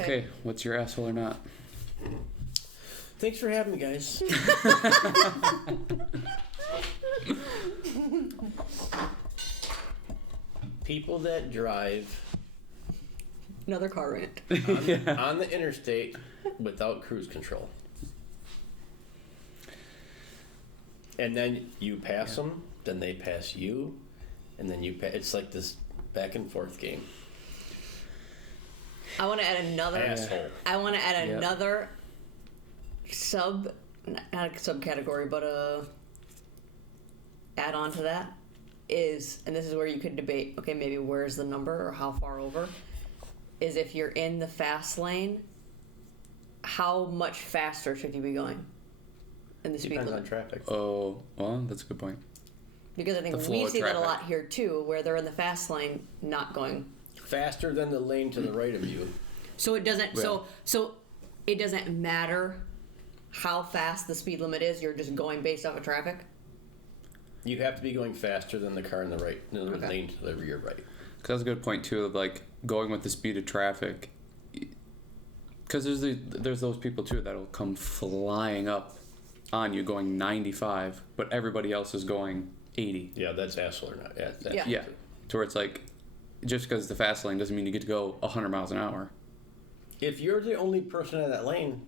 Okay, what's your asshole or not? Thanks for having me, guys. People that drive Another car rant. on the interstate without cruise control. And then you pass them, then they pass you, and then you pass. It's like this back and forth game. I want to add another. Asshole. I want to add another not a subcategory, but add on to that is, and this is where you could debate. Okay, maybe where's the number or how far over? Is if you're in the fast lane, how much faster should you be going in the speed Depends limit? on traffic. Oh, well, that's a good point. Because I think The flow we of see that a traffic. lot here too, where they're in the fast lane, not going. Faster than the lane to the right of you. So it doesn't. Yeah. So it doesn't matter how fast the speed limit is. You're just going based off of traffic. You have to be going faster than the car in the right, the Okay. lane to the rear right. Because that's a good point too. Of like going with the speed of traffic. Because there's those people too that'll come flying up on you going 95, but everybody else is going 80. Yeah, that's asshole or not. Yeah. That's Yeah. To where it's like, just because it's the fast lane doesn't mean you get to go 100 miles an hour. If you're the only person in that lane,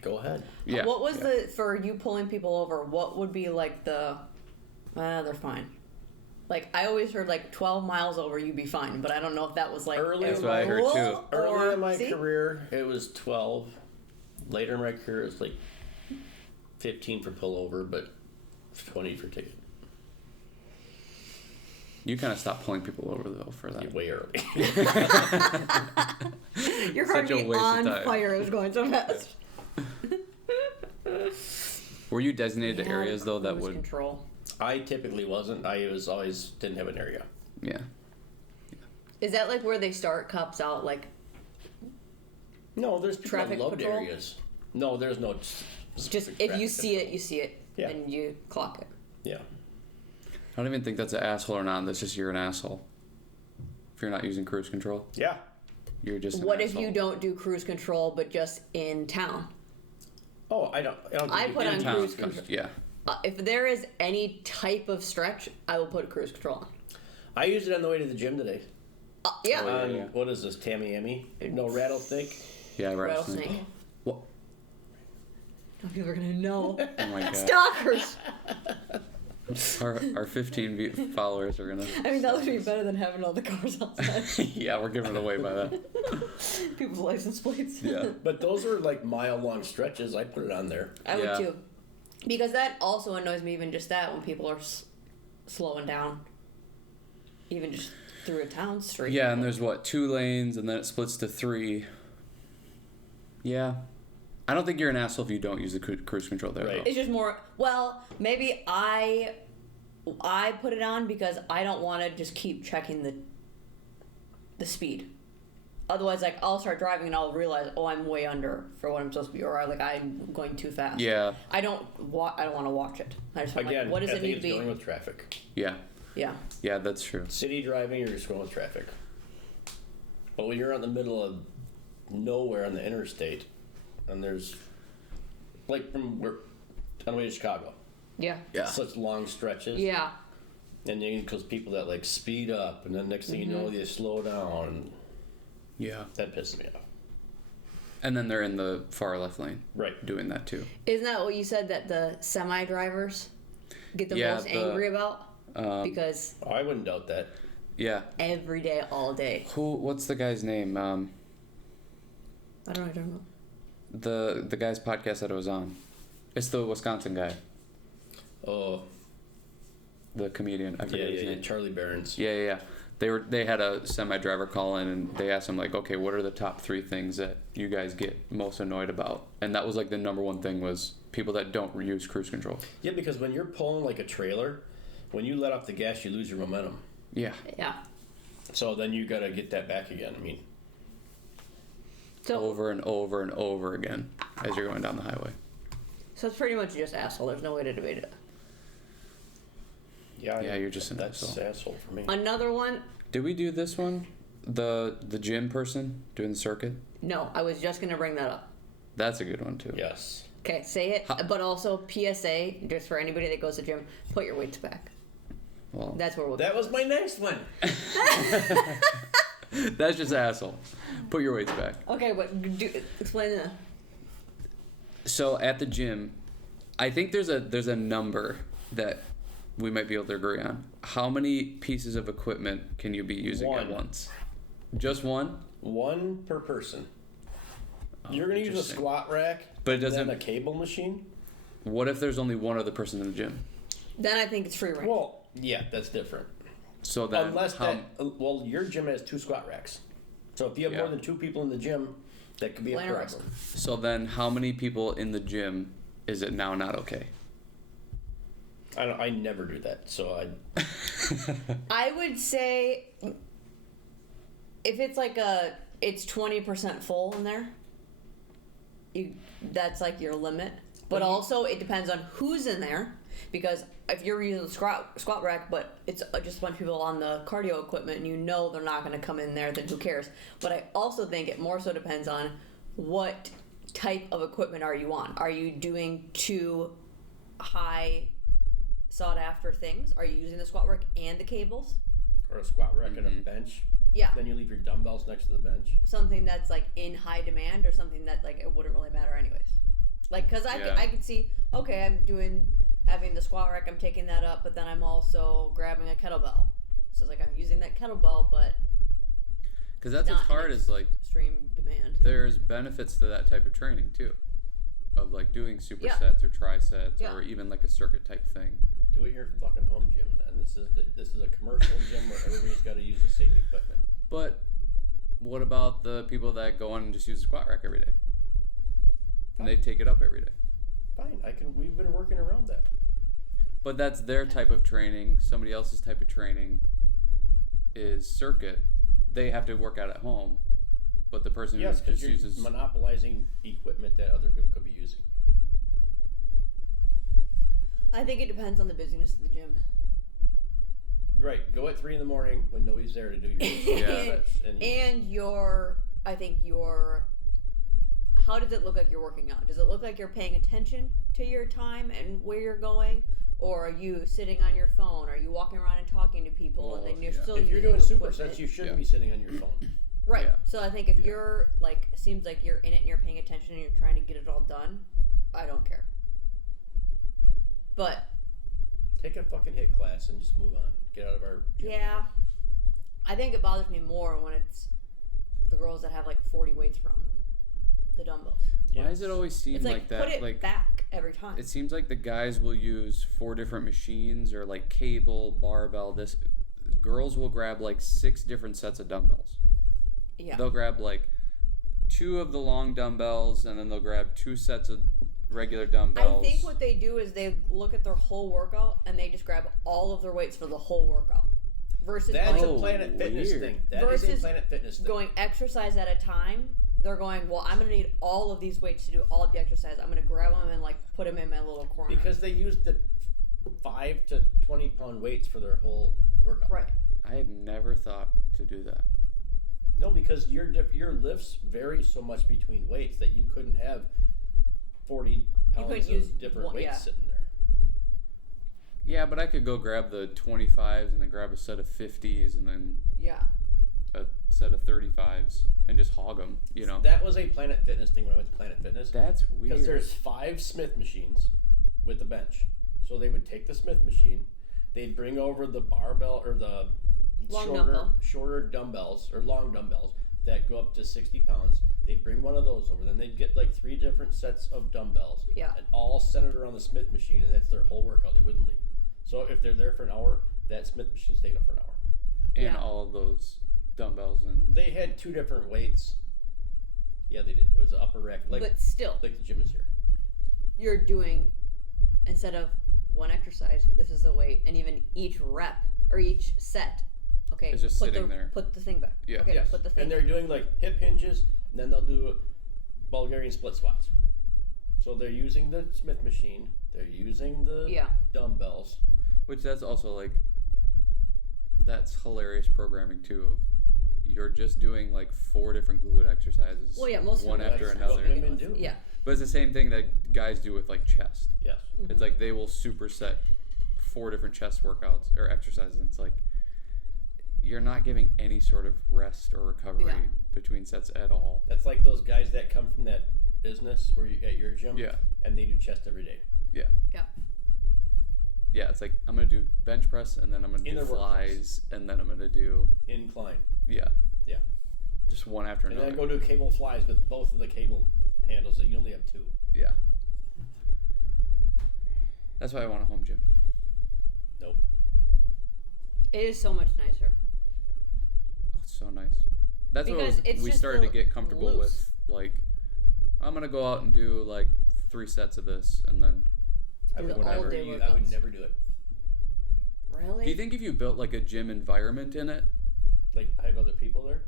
go ahead. Yeah. What was for you pulling people over? What would be like the? They're fine. Like I always heard, like 12 miles over, you'd be fine. But I don't know if that was like Early- That's what I heard too. Early in my see? career, it was 12. Later in my career, it was like 15 for pullover, but 20 for ticket. You kind of stopped pulling people over though for that. Way early. Your car Such a would be waste of on time. fire. It was going so fast. Were you designated to areas though that Cruise would? control. I typically wasn't. I was always didn't have an area. Yeah. Is that like where they start cops out? Like No, there's people Traffic that loved patrol? areas. No, there's no. just if you see it, you see it, Yeah. and you clock it. Yeah. I don't even think that's an asshole or not. That's just you're an asshole. If you're not using cruise control, Yeah. you're just an What if asshole. you don't do cruise control, but just in town? Oh, I don't. I put on Town, cruise control. yeah. If there is any type of stretch, I will put cruise control on. I used it on the way to the gym today. Yeah. Oh, yeah. What is this, Tamiami? No rattlesnake. Yeah, Rattlesnake. What? People are gonna know. Oh my god. Stalkers. Our 15 followers are gonna. I mean, that would be better than having all the cars outside. Yeah, we're giving it away by that. People's license plates. Yeah. But those are like mile-long stretches. I put it on there. I Yeah. would too. Because that also annoys me, even just that, when people are slowing down. Even just through a town street. Yeah, and there's what, 2 lanes, and then it splits to 3. Yeah. I don't think you're an asshole if you don't use the cruise control there. Right. Though. It's just more, well, maybe I put it on because I don't want to just keep checking the speed. Otherwise, like, I'll start driving and I'll realize, oh, I'm way under for what I'm supposed to be, or like I'm going too fast. Yeah. I don't want to watch it. I just want, Again, like, what does I it think need it's to be? going with traffic. Yeah. Yeah. Yeah, that's true. City driving, you're just going with traffic. But when you're out in the middle of nowhere on the interstate, and there's, like from where, on the way to Chicago, Yeah. Yeah. such long stretches. Yeah. And then because people that like speed up, and then next thing you know, they slow down. Yeah. That pisses me off. And then they're in the far left lane. Right. Doing that too. Isn't that what you said that the semi drivers get the Yeah, most angry about? Because I wouldn't doubt that. Yeah. every day, all day. What's the guy's name? I don't know. The guy's podcast that I was on. It's the Wisconsin guy. Oh, The comedian. I forget his name. Charlie Barron's. Yeah. They had a semi driver call in and they asked him like, okay, what are the top 3 things that you guys get most annoyed about? And that was like the number 1 thing was people that don't use cruise control. Yeah, because when you're pulling like a trailer, when you let off the gas, you lose your momentum. Yeah. Yeah. So then you got to get that back again. I mean, So Over and over and over again as you're going down the highway. So it's pretty much just asshole. There's no way to debate it. Yeah, you're just an that's asshole. asshole for me. Another one. Did we do this one? The gym person doing the circuit. No, I was just gonna bring that up. That's a good one too. Yes. Okay, say it, but also PSA, just for anybody that goes to gym, put your weights back. Well, That's where we'll That was my next one. that's just asshole. Put your weights back. Okay, but explain that. So at the gym, I think there's a number that we might be able to agree on. How many pieces of equipment can you be using at once? Just one? One per person. You're going to use a interesting. squat rack, But it doesn't. then a cable machine? What if there's only one other person in the gym? Then I think it's free range. Well, yeah, that's different. So then, Unless well, your gym has 2 squat racks. So if you have more than 2 people in the gym, that could be a Plan a problem. So then, how many people in the gym is it now not okay? I never do that, so I would say if it's like it's 20% full in there, that's like your limit. But also it depends on who's in there, because if you're using the squat rack, but it's just a bunch of people on the cardio equipment, and you know they're not going to come in there, then who cares? But I also think it more so depends on what type of equipment are you on. Are you doing 2 high sought after things? Are you using the squat rack and the cables? or a squat rack and a bench. Yeah. Then you leave your dumbbells next to the bench. Something that's like in high demand, or something that like it wouldn't really matter anyways. Like, cause I could see, okay, I'm having the squat rack, I'm taking that up, but then I'm also grabbing a kettlebell. So it's like I'm using that kettlebell, but because that's what's hard is like extreme demand. There's benefits to that type of training too, of like doing supersets or trisets or even like a circuit type thing. Do it in your fucking home gym then. This is a commercial gym where everybody's got to use the same equipment. But what about the people that go on and just use a squat rack every day? And they take it up every day. Fine, we've been working around that. But that's their type of training. Somebody else's type of training is circuit. They have to work out at home. But the person who just uses monopolizing equipment that other people could be using. I think it depends on the busyness of the gym. Right. Go at 3 a.m. when nobody's there to do your and how does it look like you're working out? Does it look like you're paying attention to your time and where you're going? Or are you sitting on your phone? Are you walking around and talking to people and then you're still if you're doing supersets, you shouldn't be sitting on your phone. Right. Yeah. So I think if you're like, seems like you're in it and you're paying attention and you're trying to get it all done, I don't care. But take a fucking HIIT class and just move on. Get out of our gym. Yeah. I think it bothers me more when it's the girls that have like 40 weights around them. The dumbbells. Why does it always seem it's like that? Put it back every time. It seems like the guys will use 4 different machines or like cable, barbell, this. Girls will grab like 6 different sets of dumbbells. Yeah. They'll grab like 2 of the long dumbbells and then they'll grab 2 sets of regular dumbbells. I think what they do is they look at their whole workout and they just grab all of their weights for the whole workout. Versus that's a Planet Fitness thing. That is a Planet Fitness thing. Going exercise at a time. They're going, well, I'm going to need all of these weights to do all of the exercise. I'm going to grab them and like put them in my little corner. Because they use the 5 to 20 pound weights for their whole workout. Right. I have never thought to do that. No, because your lifts vary so much between weights that you couldn't have 40 pounds of different weights sitting there. Yeah, but I could go grab the 25s and then grab a set of 50s and then a set of 35s and just hog them, you know. That was a Planet Fitness thing when I went to Planet Fitness. That's weird. Because there's 5 Smith machines with the bench. So they would take the Smith machine, they'd bring over the barbell or the shorter dumbbells or long dumbbells that go up to 60 pounds. They'd bring one of those over. Then they'd get like 3 different sets of dumbbells. Yeah. And all centered around the Smith machine, and that's their whole workout. They wouldn't leave. So if they're there for an hour, that Smith machine's taken up for an hour. And all of those dumbbells and they had 2 different weights. Yeah, they did. It was an upper rack, but still, like the gym is here. You're doing, instead of one exercise, this is the weight, and even each rep or each set. Okay, it's just sitting there. Put the thing back. Yeah. Okay, yes. Put the thing. And they're doing like hip hinges, and then they'll do Bulgarian split squats. So they're using the Smith machine. They're using the dumbbells. Which that's also like, that's hilarious programming too. Of you're just doing like 4 different glute exercises. Well, yeah, most one of them after That's another. what women do. Yeah. But it's the same thing that guys do with like chest. Yes. It's like they will superset 4 different chest workouts or exercises. And it's like you're not giving any sort of rest or recovery between sets at all. That's like those guys that come from that business where you at your gym. Yeah. And they do chest every day. Yeah. Yeah. Yeah, it's like I'm gonna do bench press and then I'm gonna In do their flies and then I'm gonna do Incline. Yeah. Just one after And another. then I go do cable flies with both of the cable handles that you only have 2. Yeah. That's why I want a home gym. Nope. It is so much nicer. Oh, it's so nice. That's Because what it's we just started to the get comfortable loose. with. Like, I'm gonna go out and do like 3 sets of this, and then I would, the never, all-day I would workouts. never do it. Really? do you think if you built like a gym environment in it, Like, I have other people there.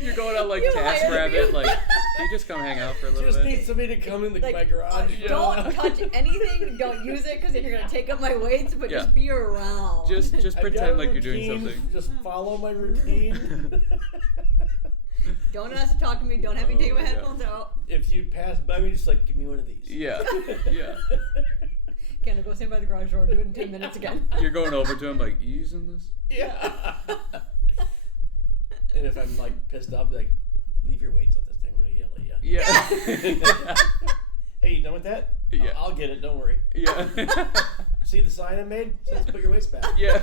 you're going out like You Task hired Rabbit, me. like you just come hang out for a little Just bit. need somebody to come in Like, my garage. Don't touch anything. Don't use it because then you're gonna take up my weights. But just be around. Just I got pretend a like you're doing routine, something. Just follow my routine. Don't ask to talk to me. Don't have me take my Oh, yeah. headphones out. If you pass by me, just like give me one of these. Yeah, yeah. Can I go stand by the garage door? Do it in 10 minutes again. You're going over to him like, you using this? Yeah. And if I'm like pissed off, be like, leave your weights out this time. I'm gonna yell at you. Yeah. Hey, you done with that? Yeah. I'll get it. Don't worry. Yeah. See the sign I made? Says put your weights back. Yeah.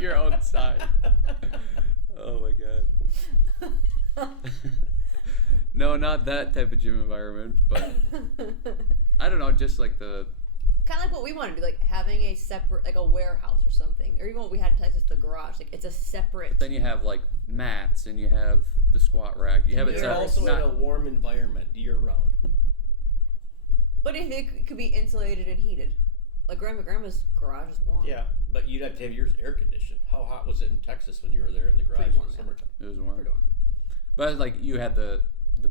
Your own side. Oh my god. No, not that type of gym environment, but I don't know, just like the Kind of like what we want to do, like having a separate, like a warehouse or something, or even what we had in Texas, the garage. Like it's a separate. then you have like mats and you have the squat rack. You have it You're set also in a warm environment year round. But if it could be insulated and heated, like grandma's garage is warm. Yeah, but you'd have to have yours air conditioned. How hot was it in Texas when you were there in the garage Pretty warm, in the yeah. summertime? it was warm. Pretty warm. But like you had the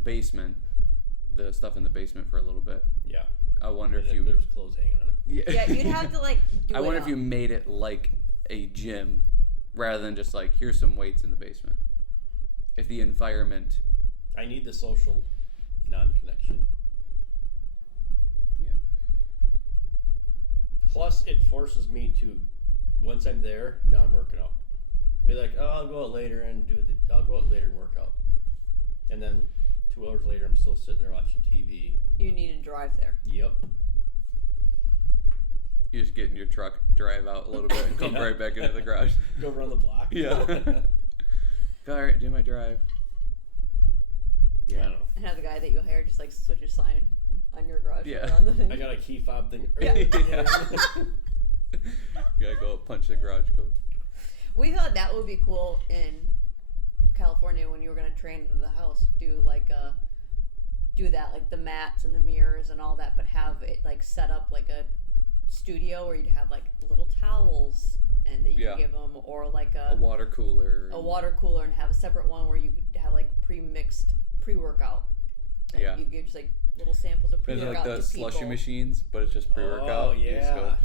basement, the stuff in the basement for a little bit. Yeah. I wonder And if then you there was clothes hanging on it. Yeah, you'd have to like do I it wonder up. if you made it like a gym rather than just like here's some weights in the basement. If the environment I need the social non-connection. Yeah. Plus, it forces me to, once I'm there, now I'm working out. Be like, oh, I'll go out later and I'll go out later and work out. And then 2 hours later, I'm still sitting there watching TV. You need to drive there. Yep. You just get in your truck, drive out a little bit, and come Yeah. right back into the garage. Go around the block. Yeah. All right, do my drive. I Yeah. don't know. And have the guy that you hire just like switch his sign on your garage Yeah. around the thing. I got a key fob thing. Yeah. You gotta go punch the garage code. We thought that would be cool in California when you were gonna train into the house. Do that, like the mats and the mirrors and all that, but have it like set up like a studio where you'd have like little towels and that you Yeah. could give them, or like A water cooler. a water cooler, and have a separate one where you could have like pre-mixed pre-workout. And Yeah. you give just like little samples of There's pre-workout like the to slushy people. machines, but it's just pre-workout. Oh, You just go- yeah.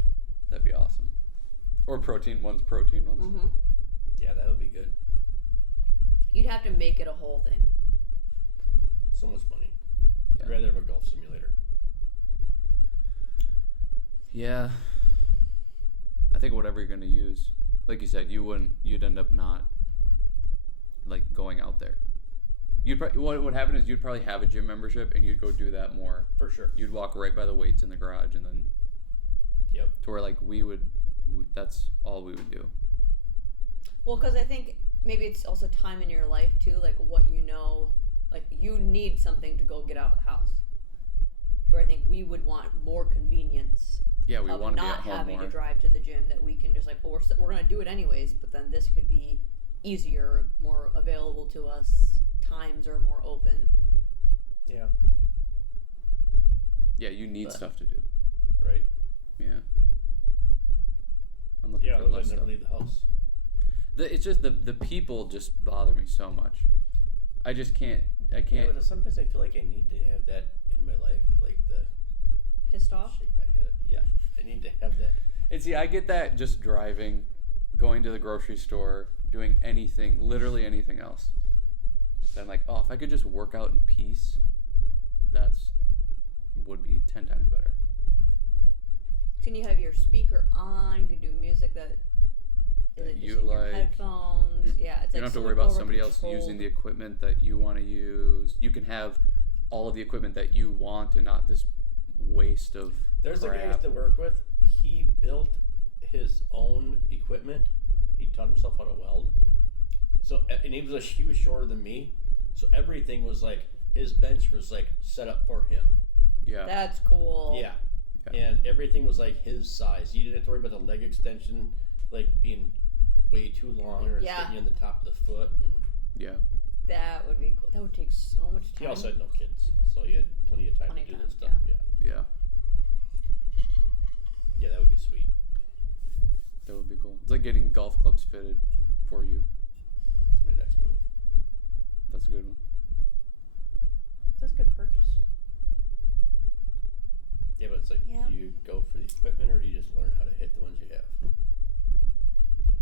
that'd be awesome. Or protein ones, protein ones. Mm-hmm. Yeah, that would be good. You'd have to make it a whole thing. So much money. Yeah. I'd rather have a golf simulator. Yeah. I think whatever you're gonna use, like you said, you'd end up not like going out there. What would happen is you'd probably have a gym membership and you'd go do that more. For sure. You'd walk right by the weights in the garage and then Yep. to where like that's all we would do. Well, because I think maybe it's also time in your life too, like what you know, like you need something to go get out of the house. To where I think we would want more convenience Yeah, we of want to be not at home having more. to drive to the gym, that we can just like, well, we're gonna do it anyways, but then this could be easier, more available to us. Times are more open. Yeah. Yeah, you need But- stuff to do. Right. Yeah. I'm looking Yeah, for those less I'd never stuff. leave the house. It's just the people just bother me so much. I just can't. I Yeah, can't. but sometimes I feel like I need to have that in my life, like the Pissed off? shake my head. Yeah, I need to have that. And see, I get that just driving, going to the grocery store, doing anything, literally anything else. Then like, oh, if I could just work out in peace, would be 10 times better. Can you have your speaker on? You can do music that You in like your headphones. Yeah, it's you don't like have to worry about somebody controlled. else using the equipment that you want to use. You can have all of the equipment that you want and not this waste of There's crap. a guy I used to work with. He built his own equipment. He taught himself how to weld. So, and he was shorter than me. So everything was like, his bench was like set up for him. Yeah. That's cool. Yeah. And everything was like his size. You didn't have to worry about the leg extension like being way too long or Yeah. hitting you in the top of the foot. And Yeah. That would be cool. That would take so much time. he also had no kids, so he had plenty of time Plenty to of do this time, stuff. Yeah. Yeah. Yeah, that would be sweet. That would be cool. It's like getting golf clubs fitted for you. That's my next move. That's a good one. That's a good purchase. Yeah, but it's like, Yeah. do you go for the equipment or do you just learn how to hit the ones you have?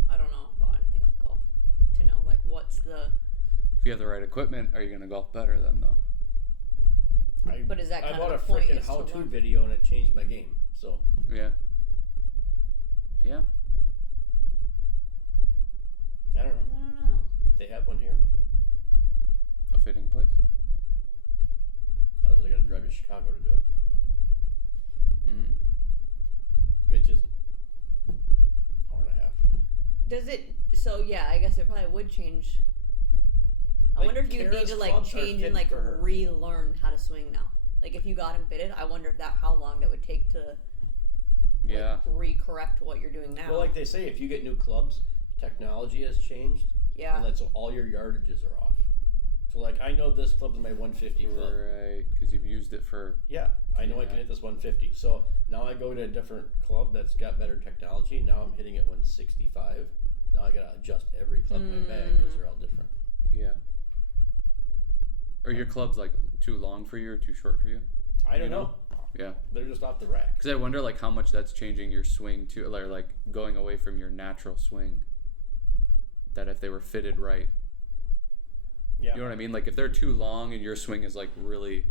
I don't know about anything with golf. To know like what's the. If you have the right equipment, are you going to golf better then, though? But is that I kind bought of a the point? freaking is to how-to learn? video and it changed my game. So Yeah. Yeah. I don't know. I don't know. They have one here. A fitting place? Otherwise, I got to drive to Chicago to do it, Mm. which is an hour and a half. Does it? So yeah, I guess it probably would change. I Like, wonder if you need Kara's to like clubs are change and fit like for her. relearn how to swing now. Like if you got him fitted, I wonder if how long that would take to Yeah. recorrect what you're doing now. Well, like they say, if you get new clubs, technology has changed, yeah. and so all your yardages are off. So like, I know this club is my 150 club. Right, because you've used it for... Yeah, I know I can hit this 150. So now I go to a different club that's got better technology. Now I'm hitting it 165. Now I gotta adjust every club in my bag because they're all different. Yeah. Are your clubs like too long for you or too short for you? I don't You know? know. Yeah. They're just off the rack. Because I wonder like how much that's changing your swing too, or like going away from your natural swing. That if they were fitted right. Yeah. You know what I mean? Like if they're too long and your swing is like really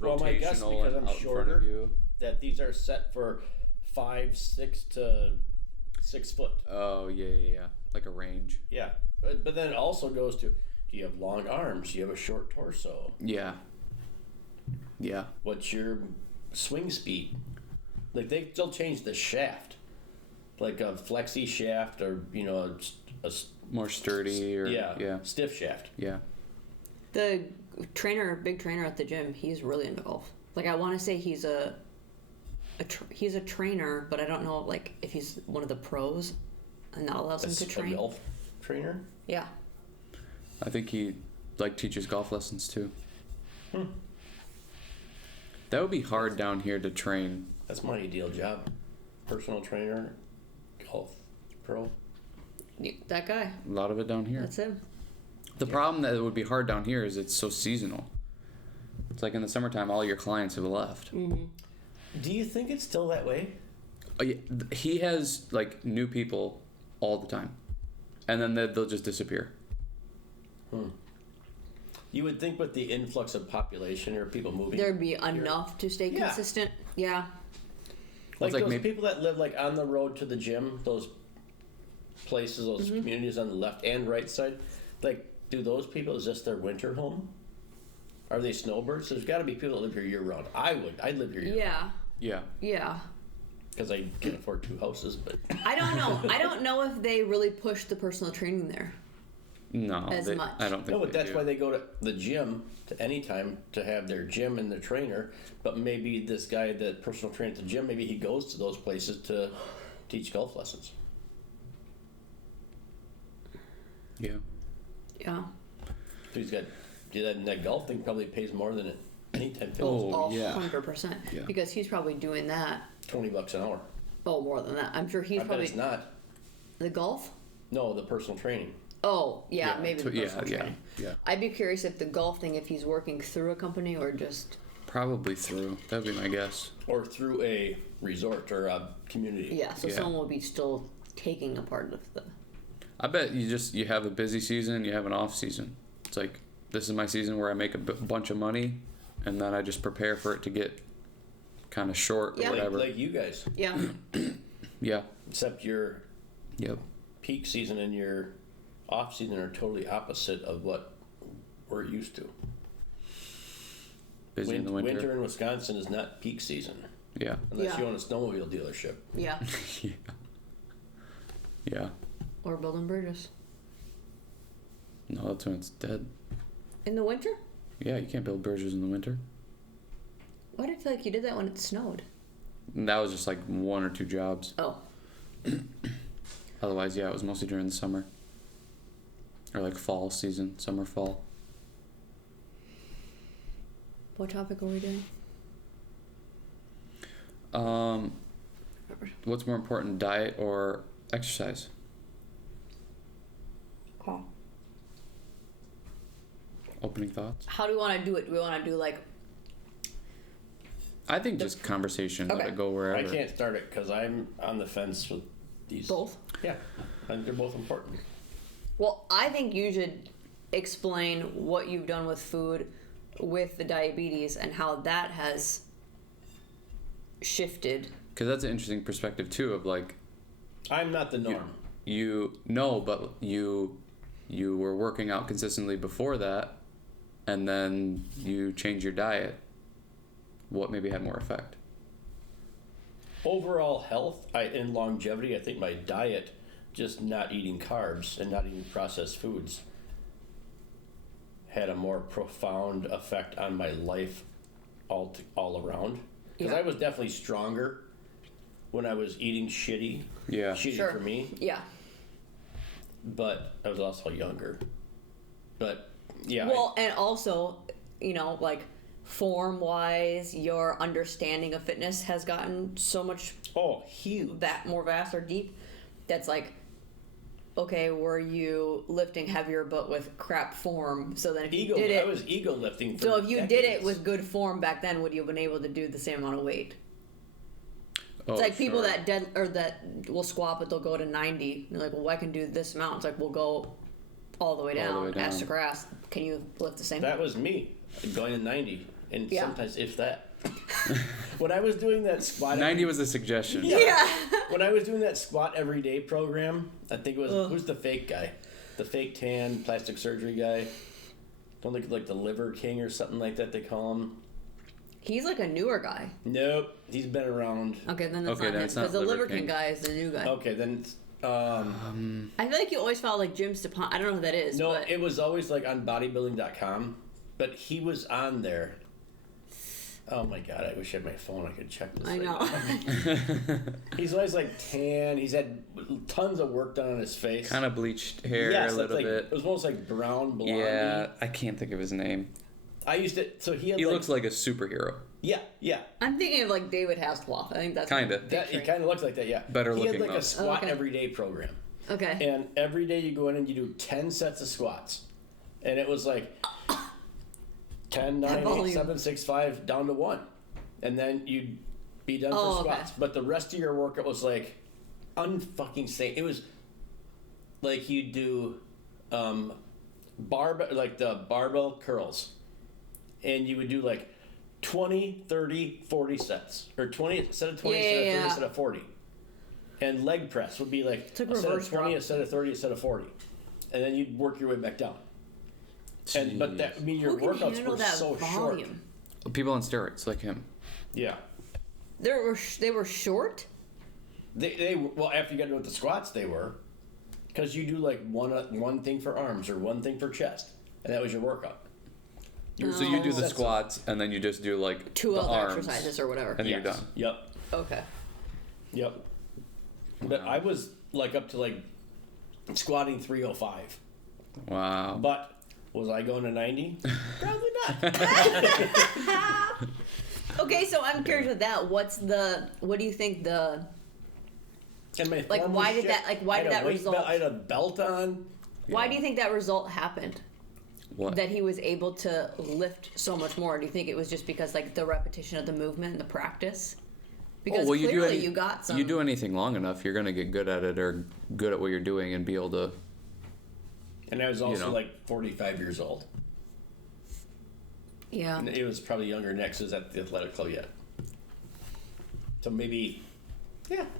Well, my guess, rotational because and I'm out in front shorter, of you. that these are set for 5, 6 to 6 foot. Oh yeah. Like a range. Yeah, but then it also goes to, do you have long arms? Do you have a short torso? Yeah. Yeah. What's your swing speed? Like they'll change the shaft, like a flexi shaft or a More sturdy or stiff shaft. Yeah. The big trainer at the gym, he's really into golf. Like I want to say he's he's a trainer, but I don't know like if he's one of the pros and that allows him to train. A golf trainer? Yeah. I think he like teaches golf lessons too. That would be hard down here to train. That's my ideal job. Personal trainer, golf pro. That guy. A lot of it down here. That's him. The problem that it would be hard down here is it's so seasonal. It's like in the summertime, all your clients have left. Mm-hmm. Do you think it's still that way? Oh, yeah, he has like new people all the time, and then they'll just disappear. You would think with the influx of population or people moving, There'd be enough to stay Yeah. consistent. Yeah. like It's like those people that live like on the road to the gym, those places, those communities on the left and right side, like do those people, is this their winter home? Are they snowbirds? There's got to be people that live here year round. I'd live here year round. Yeah. Yeah. Yeah. Because I can't afford 2 houses, but I don't know. I don't know if they really push the personal training there. No, As much. I don't think. no, but that's do. why they go to the gym to any time to have their gym and their trainer. But maybe this guy that personal trainer at the gym, maybe he goes to those places to teach golf lessons. Yeah. Yeah. So he's got that golf thing probably pays more than any 10 films. Oh, yeah. 100%. Yeah. Because he's probably doing that. $20 an hour. Oh, more than that. I'm sure he's I bet probably it's not. the golf. No, the personal training. Oh, yeah, Yeah, maybe so- the personal training. Yeah. I'd be curious if the golf thing, if he's working through a company or just. Probably through. That'd be my guess. Or through a resort or a community. Yeah, so Yeah. someone will be still taking a part of the... I bet you have a busy season, you have an off season. It's like, this is my season where I make a bunch of money, and then I just prepare for it to get kind of short or whatever. Like you guys. Yeah. Yeah. Except your Yep. peak season and your off season are totally opposite of what we're used to. Busy in the winter. Winter in Wisconsin is not peak season. Yeah. Unless you own a snowmobile dealership. Yeah. Yeah. Yeah. Or building bridges. No, that's when it's dead. In the winter? Yeah, you can't build bridges in the winter. Why did I feel like you did that when it snowed? And that was just like 1 or 2 jobs. Oh. Otherwise, yeah, it was mostly during the summer. Or like fall season, summer, fall. What topic are we doing? What's more important, diet or exercise? Okay. Opening thoughts? How do we want to do it? Do we want to do like... I think just conversation, let it go wherever. I can't start it because I'm on the fence with these. Both? Yeah. I think they're both important. Well, I think you should explain what you've done with food with the diabetes and how that has shifted. Because that's an interesting perspective too of like... I'm not the norm. But you were working out consistently before that, and then you changed your diet. What maybe had more effect? Overall health and longevity, I think my diet, just not eating carbs and not eating processed foods, had a more profound effect on my life all around. Because I was definitely stronger when I was eating shitty. Yeah. Shitty for me. Yeah. But I was also younger. But, yeah. Well, and also, like... form-wise, your understanding of fitness has gotten so much huge. That more vast or deep. That's like, okay, were you lifting heavier but with crap form? So then if you did it, I was ego lifting. So if you did it with good form back then, would you have been able to do the same amount of weight? It's like people that will squat but they'll go to 90. They're like, well, I can do this amount. It's like, we'll go all the way down. Ass to grass. Can you lift the same? That was me going to 90. And sometimes if that. When I was doing that squat... 90 was a suggestion. Yeah. When I was doing that squat everyday program, I think it was... Who's the fake guy? The fake tan plastic surgery guy? Don't think like the liver king or something like that they call him. He's like a newer guy. Nope. He's been around. Okay, then that's not him. Because the liver king guy is the new guy. Okay, then... I feel like you always follow like Jim Stepan. I don't know who that is. No, but... it was always like on bodybuilding.com. But he was on there. Oh my god, I wish I had my phone. I could check this. I know. He's always like tan. He's had tons of work done on his face. Kind of bleached hair a little bit. It was almost like brown blonde. Yeah, I can't think of his name. I used to. So he looks like a superhero. Yeah. I'm thinking of like David Hasselhoff. I think that's kind of. It kind of looks like that. Yeah. Better looking. He had like a squat everyday program. Okay. And every day you go in and you do 10 sets of squats, and it was like 10, 9, 8, 7, 6, 5 down to 1. And then you'd be done for squats. But the rest of your workout was like unfucking sane. It was like you'd do like the barbell curls. And you would do like 20, 30, 40 sets. Or 20, a set of 20, a set of 30, a set of 40. And leg press would be like a set of 20, a set of 30, a set of 40. And then you'd work your way back down. But your workouts were so short. People on steroids like him. Yeah. They were short? Well, after you got done with the squats, they were. Because you do like one thing for arms or one thing for chest. And that was your workout. So you do the squats and then you just do like 2 the other arms, exercises or whatever. And then you're done. Yep. Okay. Yep. But I was like up to like squatting 305. Wow. But was I going to 90? Probably not. Okay, so I'm curious with that. What do you think the... And my like, why did that result... I had a belt on. Why do you think that result happened? What? That he was able to lift so much more. Do you think it was just because like the repetition of the movement and the practice? Because clearly you got some. You do anything long enough, you're gonna get good at it or good at what you're doing and be able to. And I was also like 45 years old. Yeah. And it was probably younger next is at the athletic club yet. So maybe,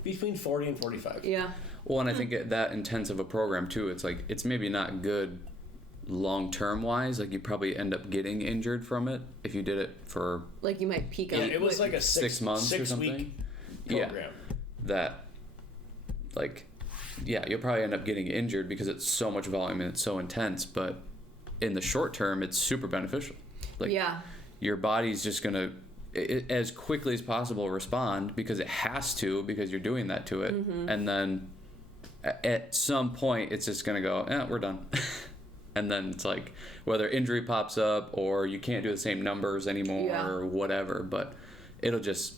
between 40 and 45. Yeah. Well, and I think that intense of a program too, it's like it's maybe not good long-term wise. Like you probably end up getting injured from it if you did it for like you might peak out. Yeah, it was like a 6 months or something. Week program. That like you'll probably end up getting injured because it's so much volume and it's so intense, but in the short term it's super beneficial. Like your body's just gonna as quickly as possible respond because it has to, because you're doing that to it, and then at some point it's just gonna go, we're done. And then it's like whether injury pops up or you can't do the same numbers anymore or whatever, but it'll just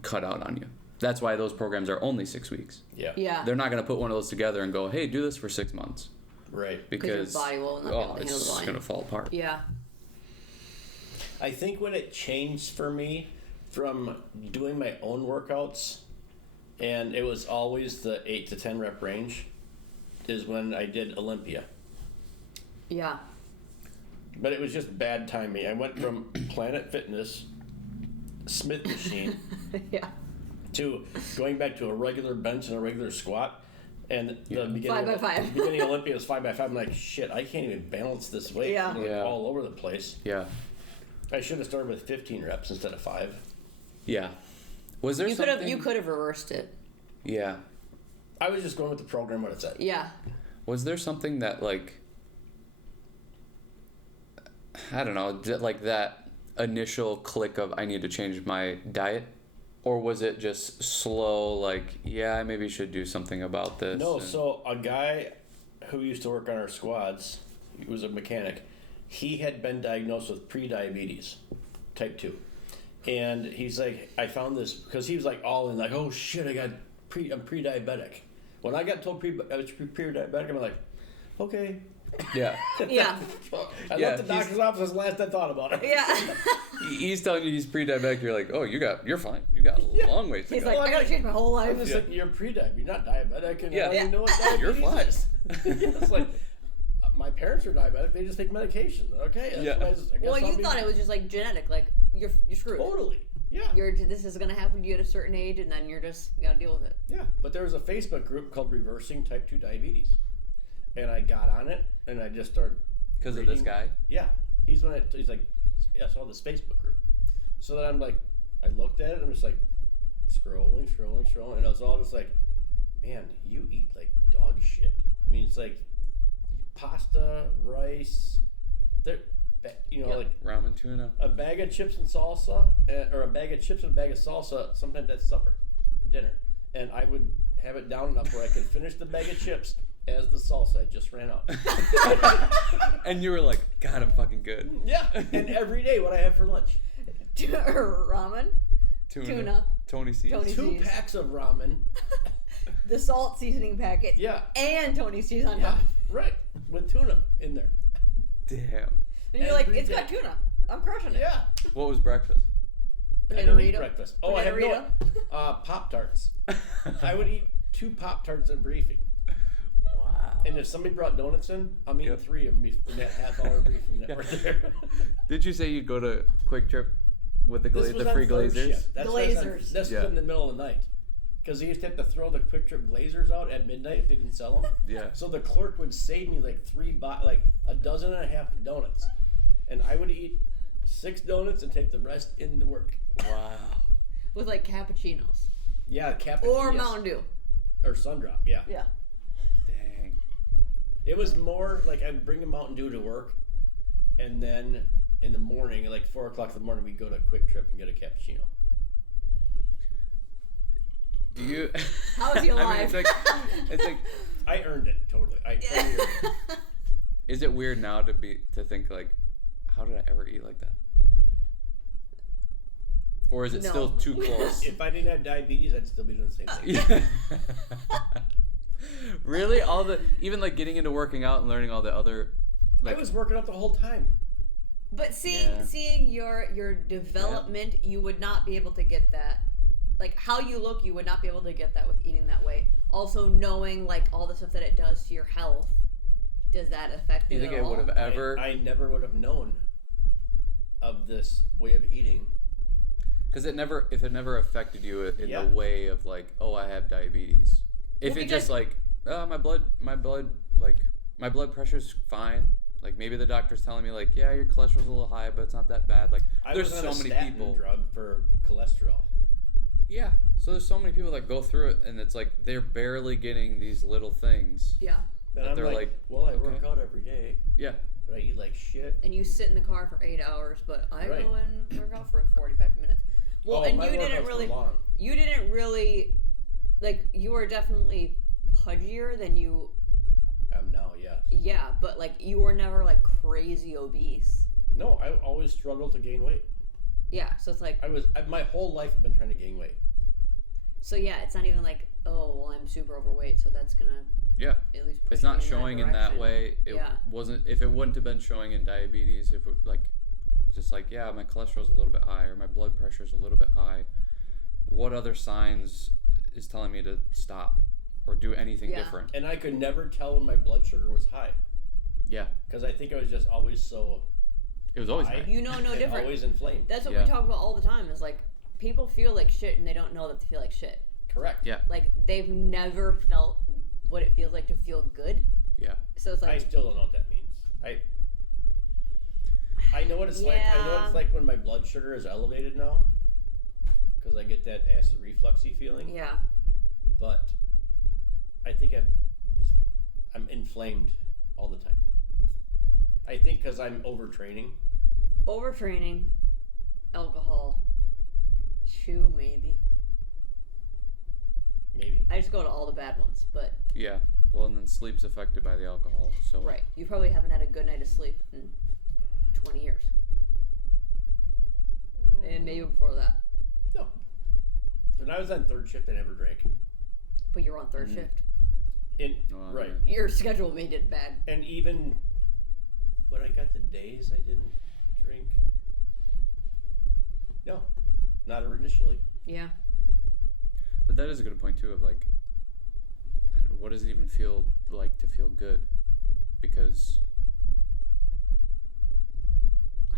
cut out on you. That's why those programs are only 6 weeks. Yeah. They're not going to put one of those together and go, hey, do this for 6 months. Right. Because your body will not be able to handle the it's volume. going to fall apart. Yeah. I think when it changed for me from doing my own workouts, and it was always the 8 to 10 rep range, is when I did Olympia. Yeah. But it was just bad timing. I went from Planet Fitness, Smith machine, to going back to a regular bench and a regular squat. And the beginning 5x5. The beginning of Olympia was 5x5. I'm like, shit, I can't even balance this weight. Yeah. I'm like all over the place. Yeah. I should have started with 15 reps instead of 5. Yeah. Was there something? You could have reversed it. Yeah. I was just going with the program what it said. Yeah. Was there something that like, I don't know, like that initial click of I need to change my diet? Or was it just slow, like, I maybe should do something about this? No, so a guy who used to work on our squads, he was a mechanic, he had been diagnosed with pre-diabetes, type 2. And he's like, I found this, because he was like all in, like, oh shit, I'm pre-diabetic. When I got told I was pre-diabetic, I'm like, okay. Yeah. Yeah. I left the doctor's office as last I thought about it. Yeah. He's telling you he's pre-diabetic. You're like, oh, you're fine. You got a long ways to He's go. like, I gotta change my whole life. I was like, you're pre-diabetic. You're not diabetic. And I don't even know what diabetes You're fine. is. It's like, my parents are diabetic. They just take medication. Okay. That's what I guess well, you thought it was just like genetic. Like you're screwed. Totally. Yeah. This is gonna happen to you at a certain age, and then you gotta deal with it. Yeah. But there was a Facebook group called Reversing Type 2 Diabetes. And I got on it, and I just started Because of this guy? Yeah. He's like, I saw this Facebook group. So then I'm like, I looked at it, I'm just like, scrolling, and I was all just like, man, you eat like dog shit. I mean, it's like pasta, rice, like ramen tuna. a bag of chips and salsa, or a bag of chips and a bag of salsa, sometimes that's supper, dinner. And I would have it down enough where I could finish the bag of chips as the salsa just ran out. And you were like, God, I'm fucking good. Yeah, and every day what I have for lunch. Ramen. Tuna. Tony C's. 2 packs of ramen. The salt seasoning packet. Yeah. And Tony's cheese on top. Right. With tuna in there. Damn. And you're like, Every it's day. got tuna. I'm crushing it. Yeah. What was breakfast? I Banana didn't eat burrito. breakfast. Oh, I have no. Pop-Tarts. I would eat 2 Pop-Tarts in briefing. Wow. And if somebody brought donuts in, I'm eating 3 of them in that half-hour briefing that were there. Did you say you'd go to Quick Trip with the free third Glazers? shift. Glazers. This was in the middle of the night. Because they used to have to throw the Quick Trip Glazers out at midnight if they didn't sell them. Yeah. So the clerk would save me like 1.5 dozen donuts. And I would eat 6 donuts and take the rest into work. Wow. With like cappuccinos. Yeah, Or Mountain Dew. Or Sundrop, yeah. Yeah. Dang. It was more like I'd bring a Mountain Dew to work, and then in the morning, like 4 o'clock in the morning, we'd go to Quick Trip and get a cappuccino. Do you? How is he alive? I mean, it's like I earned it totally. I totally earned it. Is it weird now to think like, how did I ever eat like that? Or is it still too close? If I didn't have diabetes, I'd still be doing the same thing. Really? Even like getting into working out and learning all the other. I was working out the whole time. But seeing your development, you would not be able to get that. like how you look, you would not be able to get that with eating that way. Also, knowing like all the stuff that it does to your health, does that affect you? You think at it all? would have ever? I never would have known of this way of eating. Because if it never affected you in Yeah. the way of like, oh, I have diabetes. If Well, it just like, oh, my blood pressure's fine. Like maybe the doctor's telling me like, yeah, your cholesterol's a little high, but it's not that bad. Like there's was on so a many statin people. drug for cholesterol. Yeah. So there's so many people that go through it, and it's like they're barely getting these little things. Yeah. Then But I'm they're like, like, well, I work okay. out every day, Yeah. but I eat like shit. And you sit in the car for 8 hours, but I Right. go and work out for 45 minutes. Well, and my you didn't workouts were really, long. you didn't really, like, you were definitely pudgier than you, I'm now, yes. yeah, but like, you were never like crazy obese. No, I always struggled to gain weight. Yeah, so it's like, My whole life I've been trying to gain weight. so yeah, it's not even like, oh, well, I'm super overweight, so that's gonna Yeah. at least push It's me not showing in that direction. way. It Yeah. wasn't. If it wouldn't have been showing in diabetes, if it like, just like, yeah, my cholesterol's a little bit high or my blood pressure's a little bit high. What other signs is telling me to stop or do anything Yeah. different? And I could never tell when my blood sugar was high. Yeah. Because I think I was just always so It was always high. high. You know no and different. always inflamed. That's what Yeah. we talk about all the time, is like, people feel like shit and they don't know that they feel like shit. Correct. Yeah. Like, they've never felt what it feels like to feel good. Yeah. So it's I like, still don't know what that means. I know what it's like. I know what it's like when my blood sugar is elevated now. Because I get that acid refluxy feeling. yeah. But I think I'm inflamed all the time. I think because I'm overtraining. Overtraining, alcohol, chew maybe. Maybe. I just go to all the bad ones, but Yeah. Well, and then sleep's affected by the alcohol. So right. You probably haven't had a good night of sleep in 20 years. And maybe before that. No. When I was on third shift, I never drank. But you're on third shift. Right. yeah. Your schedule made it bad. And even when I got the days I didn't drink. No. Not initially. Yeah. But that is a good point too. Of like, I don't know, what does it even feel like to feel good? Because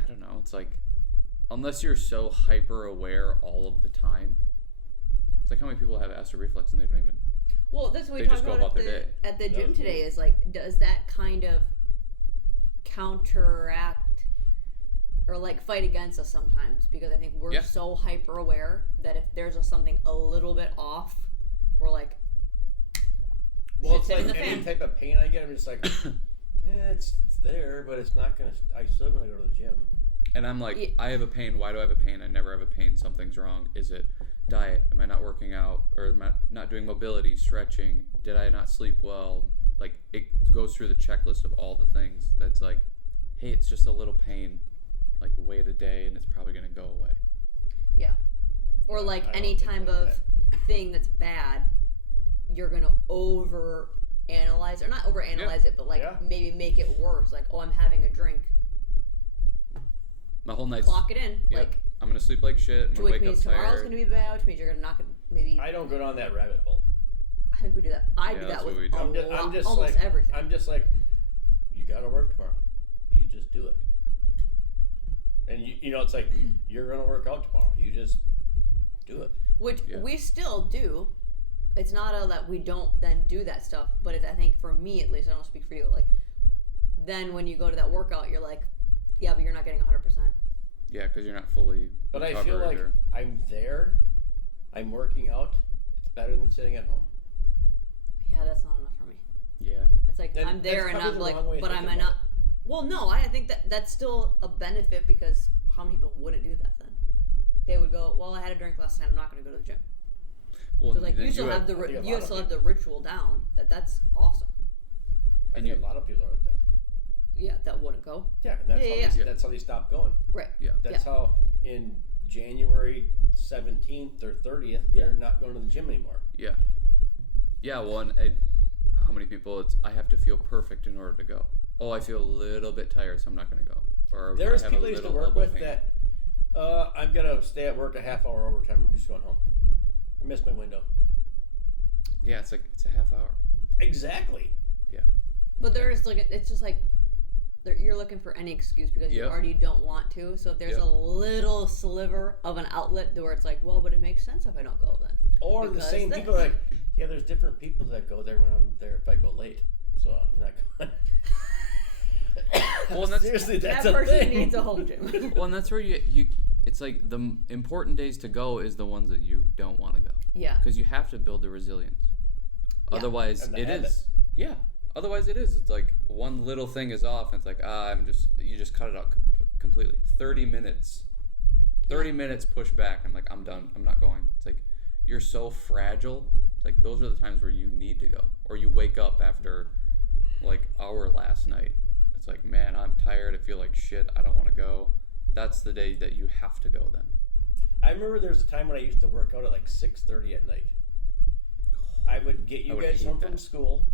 I don't know. It's like, unless you're so hyper aware all of the time. It's like how many people have acid reflux and they don't even. Well, that's what we They talked just go about about their day. at the That gym was today. me. Is like, does that kind of counteract or like fight against us sometimes? Because I think we're Yeah. so hyper aware that if there's something a little bit off, we're like, Well, shit's it's like hitting the any fan. type of pain I get, I'm just like, it's there, but it's not gonna. I still gonna go to the gym. And I'm like, Yeah. I have a pain. Why do I have a pain? I never have a pain. Something's wrong. Is it diet? Am I not working out? Or am I not doing mobility, stretching? Did I not sleep well? Like, it goes through the checklist of all the things. That's like, hey, it's just a little pain. Like, wait a day and it's probably going to go away. yeah. Or like I don't any think type like of thing that's bad, you're gonna over analyze, or not over analyze it, but like Yeah. maybe make it worse. Like, oh, I'm having a drink. My whole night's, Clock it in. yeah, Like, I'm going to sleep like shit. I'm going which to wake means up tomorrow's tired. gonna be bad, which means you're gonna not gonna maybe. I don't go down that rabbit hole. I think we do that. I Yeah, do that's that what with we do. almost like everything. I'm just like, you gotta work tomorrow. You just do it. And you know, it's like you're gonna work out tomorrow. You just do it. Which Yeah. we still do. It's not that we don't then do that stuff, but I think for me at least, I don't speak for you. Like, then when you go to that workout, you're like, yeah, but you're not getting 100%. Yeah, because you're not fully But I recovered feel like or, I'm there. I'm working out. It's better than sitting at home. Yeah, that's not enough for me. yeah. It's like Then I'm there that's and probably I'm the like, wrong way of but am I thinking not? about Well, no, I think that's still a benefit, because how many people wouldn't do that then? They would go, well, I had a drink last night. I'm not going to go to the gym. Well, So like then you still had- have the I think a you lot of still have the ritual down. That's awesome. I And think you- a lot of people are like that. Yeah, that wouldn't go. Yeah, and that's Yeah, how yeah, they, yeah. that's how they stop going. Right. Yeah. That's how in January 17th or 30th they're not going to the gym anymore. Yeah. Yeah, well, and how many people, it's, I have to feel perfect in order to go. Oh, I feel a little bit tired, so I'm not going to go. Or There's I have people a I used to little work elbow with pain. that I'm gonna stay at work a half hour overtime. I'm just going home. I missed my window. Yeah, it's a half hour. Exactly. Yeah. But there is like, it's just like, you're looking for any excuse because you already don't want to. So if there's a little sliver of an outlet where it's like, well, but it makes sense if I don't go then. Or the same people are like, yeah, there's different people that go there when I'm there if I go late. So I'm not going. Well, that's, seriously, that's that a person thing. needs a home gym. well, and that's where you it's like the important days to go is the ones that you don't want to go. Yeah. Because you have to build the resilience. Yeah. Otherwise, And the it habit. is. Yeah. Otherwise, it is. It's like one little thing is off, and it's like, you just cut it out completely. 30 minutes. 30 minutes push back. I'm like, I'm done. I'm not going. It's like, you're so fragile. It's like, those are the times where you need to go. Or you wake up after, like, our last night. It's like, man, I'm tired. I feel like shit. I don't want to go. That's the day that you have to go then. I remember there was a time when I used to work out at like 6:30 at night. I would get you guys home from school,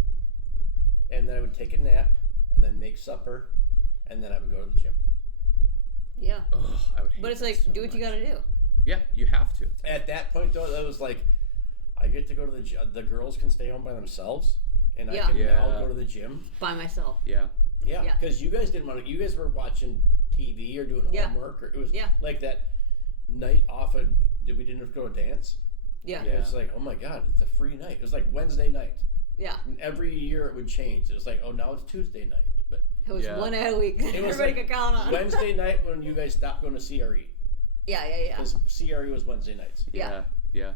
and then I would take a nap, and then make supper, and then I would go to the gym. Yeah. Ugh, I would hate But it's that like, so do what much. you gotta do. Yeah, you have to. At that point, though, that was like, I get to go to the gym. The girls can stay home by themselves, and I can now go to the gym. By myself. Yeah. Yeah, because you guys didn't want to. You guys were watching TV or doing homework, or it was like that night off of. We didn't have to go to dance. Yeah. It was like, oh my god, it's a free night. It was like Wednesday night. Yeah. And every year it would change. It was like, oh, now it's Tuesday night, but It was 1 night a week. it was Everybody like could count on. Wednesday night when you guys stopped going to CRE. Yeah. Because CRE was Wednesday nights. Yeah. And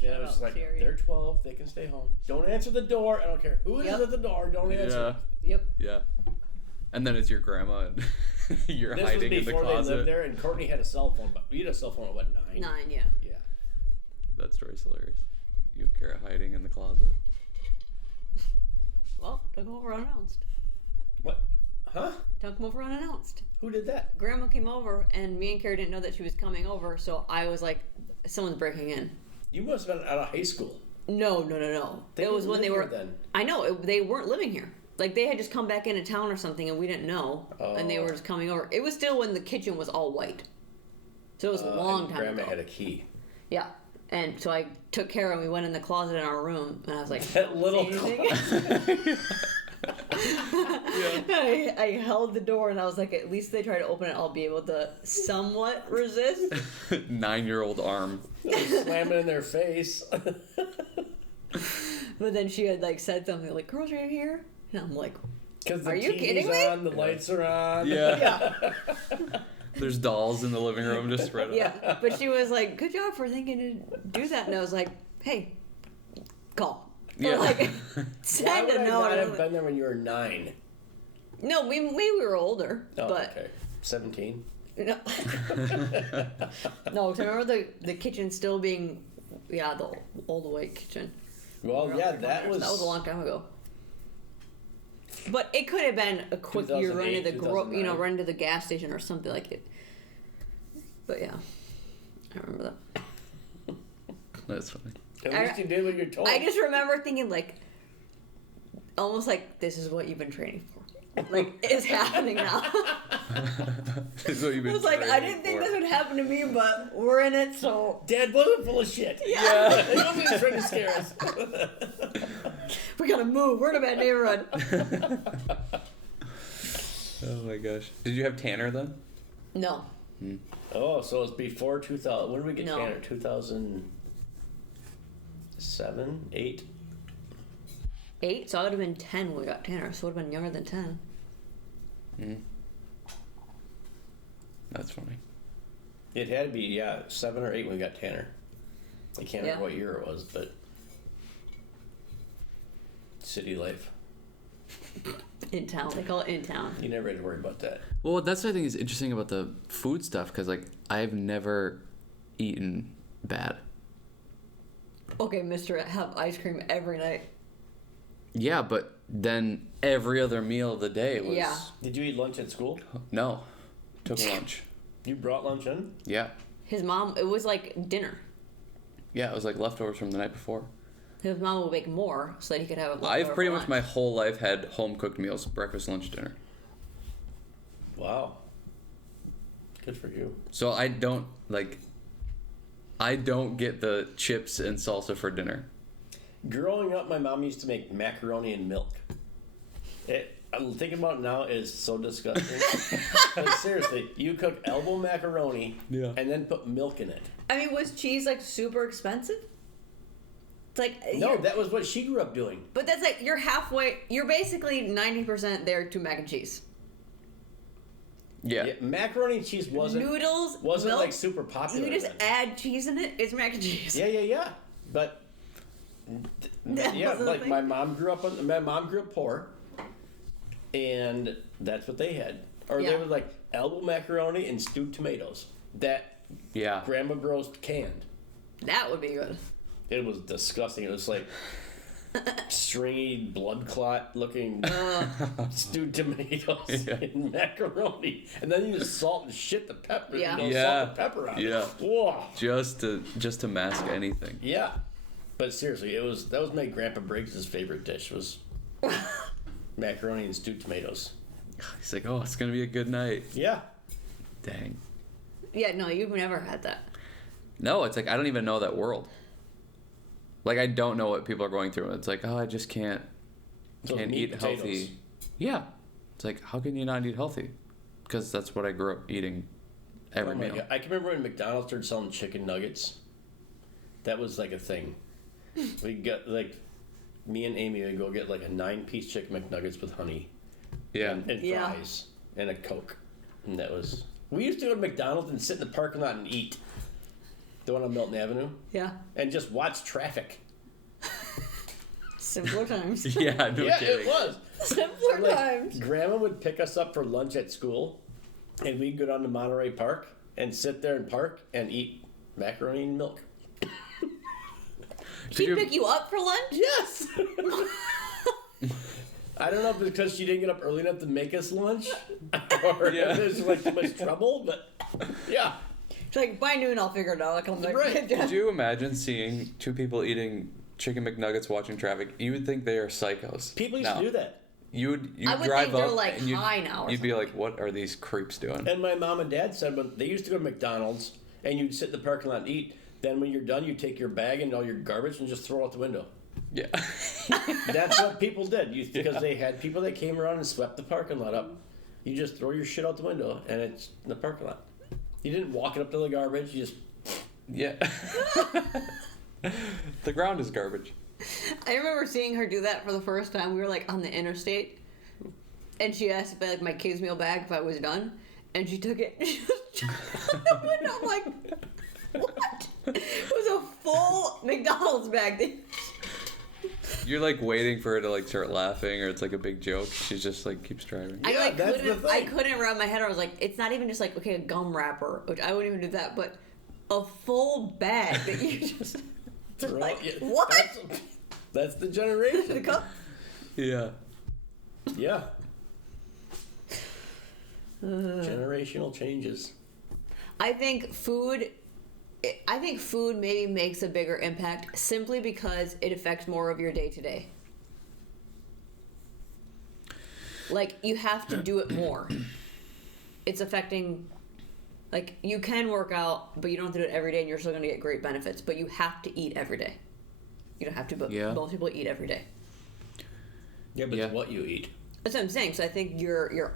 it was out like, CRE. they're 12, they can stay home. Don't answer the door. I don't care who it is at the door. Don't answer. Yep. Yeah. And then it's your grandma and you're This hiding was in the before they lived closet. there, and Courtney had a cell phone. But you had a cell phone at what, 9? 9, yeah. Yeah. That story's hilarious. You and Kara hiding in the closet. Well, don't come over unannounced. What? Huh? Don't come over unannounced. Who did that? Grandma came over, and me and Kara didn't know that she was coming over, so I was like, someone's breaking in. You must have been out of high school. No. It was when they were. Then. I know they weren't living here. Like they had just come back into town or something, and we didn't know, and they were just coming over. It was still when the kitchen was all white, so it was a long time Grandma ago. had a key. Yeah, and so I took Kara and we went in the closet in our room, and I was like, That little "See anything?" I held the door, and I was like, at least they try to open it, I'll be able to somewhat resist. 9-year-old arm. Slam it in their face. But then she had like said something like, "Girls, are you here?" And I'm like, Because the Are you TV's kidding me? on, the lights are on. Yeah. There's dolls in the living room just spread out. yeah. But she was like, "Good job for thinking to do that." And I was like, "Hey, call." Yeah. Or like, Why send would a I note. not have been there when you were 9? No, we were older, Oh, but okay. 17? no. No, 'cause I remember the kitchen still being, the old white kitchen. Well, yeah, that was a long time ago. But it could have been a quick year run to 2008, run to the gas station or something like it. But yeah, I remember that. That's funny. At least you did what you're told. I just remember thinking like, almost like this is what you've been training for. Like it's happening now. That's what you've been I was like, I training didn't think for. this would happen to me, but we're in it, so Dad wasn't full of shit. yeah. He wasn't trying to scare us. We gotta move. We're in a bad neighborhood. Oh my gosh. Did you have Tanner then? No. Oh, so it's before 2000. When did we get No. Tanner? 2007? 8? 8, so I would have been 10 when we got Tanner, so I would have been younger than 10. That's funny. It had to be, 7 or 8 when we got Tanner. I can't remember what year it was, but city life. In town. They call it in town. You never had to worry about that. Well, that's what I think is interesting about the food stuff, because like I've never eaten bad. Okay, mister, have ice cream every night. Yeah, but then every other meal of the day was Yeah. Did you eat lunch at school? no. Took lunch. You brought lunch in? Yeah. His mom, it was like dinner. Yeah, it was like leftovers from the night before. His mom would make more so that he could have it. I've pretty much my whole life had home cooked meals, breakfast, lunch, dinner. Wow. Good for you. So I don't like I don't get the chips and salsa for dinner. Growing up, my mom used to make macaroni and milk. I'm thinking about it now, is so disgusting. But seriously, you cook elbow macaroni and then put milk in it. I mean, was cheese like super expensive? It's like no, that was what she grew up doing. But that's like you're basically 90% there to mac and cheese. Yeah. Macaroni and cheese wasn't milk, like super popular. You just add cheese in it. It's mac and cheese. Yeah. But like my mom grew up poor, and that's what they had. Or they were like elbow macaroni and stewed tomatoes that grandma grows canned. That would be good. It was disgusting. It was like stringy blood clot looking stewed tomatoes and macaroni, and then you just salt and shit the pepper. Salt the pepper out. Yeah. Whoa. Just to mask anything. Yeah. But seriously, that was my Grandpa Briggs' favorite dish was macaroni and stewed tomatoes. He's like, oh, it's gonna be a good night. Yeah. Dang. Yeah, no, you've never had that. No, it's like I don't even know that world. Like I don't know what people are going through. It's like, oh, I just can't eat healthy. Yeah. It's like, how can you not eat healthy? Because that's what I grew up eating every meal. God. I can remember when McDonald's started selling chicken nuggets. That was like a thing. We got like me and Amy would go get like a 9-piece chicken McNuggets with honey. Yeah. And fries and a Coke. And that was we used to go to McDonald's and sit in the parking lot and eat. The one on Milton Avenue. Yeah. And just watch traffic. Simpler times. Yeah, no kidding. It was. Simpler times. Grandma would pick us up for lunch at school, and we'd go down to Monterey Park and sit there and park and eat macaroni and milk. She'd pick you up for lunch? Yes. I don't know if it's because she didn't get up early enough to make us lunch, or if there's like too much trouble, but yeah. She's like, by noon I'll figure it out. I'll come back. Right. Could you imagine seeing two people eating chicken McNuggets watching traffic? You would think they are psychos. People used to do that. You'd I would drive think they're up like and you'd, high now or you'd be like, what are these creeps doing? And my mom and dad said when they used to go to McDonald's and you'd sit in the parking lot and eat. Then when you're done, you take your bag and all your garbage and just throw it out the window. Yeah. That's what people did because they had people that came around and swept the parking lot up. You just throw your shit out the window and it's in the parking lot. You didn't walk it up to the garbage. You just The ground is garbage. I remember seeing her do that for the first time. We were like on the interstate, and she asked if I like my kids' meal bag if I was done, and she took it. She just out the window. I'm like, what? It was a full McDonald's bag. You're like waiting for her to like start laughing, or it's like a big joke. She just like keeps driving. I couldn't wrap my head. I was like, it's not even just like a gum wrapper, which I wouldn't even do that, but a full bag that you just like what? That's the generation. Yeah. Yeah. Generational changes. I think food maybe makes a bigger impact simply because it affects more of your day to day. Like, you have to do it more. It's affecting, like, you can work out, but you don't have to do it every day and you're still going to get great benefits, but you have to eat every day. You don't have to, but most people eat every day. Yeah, but it's what you eat. That's what I'm saying. So I think you're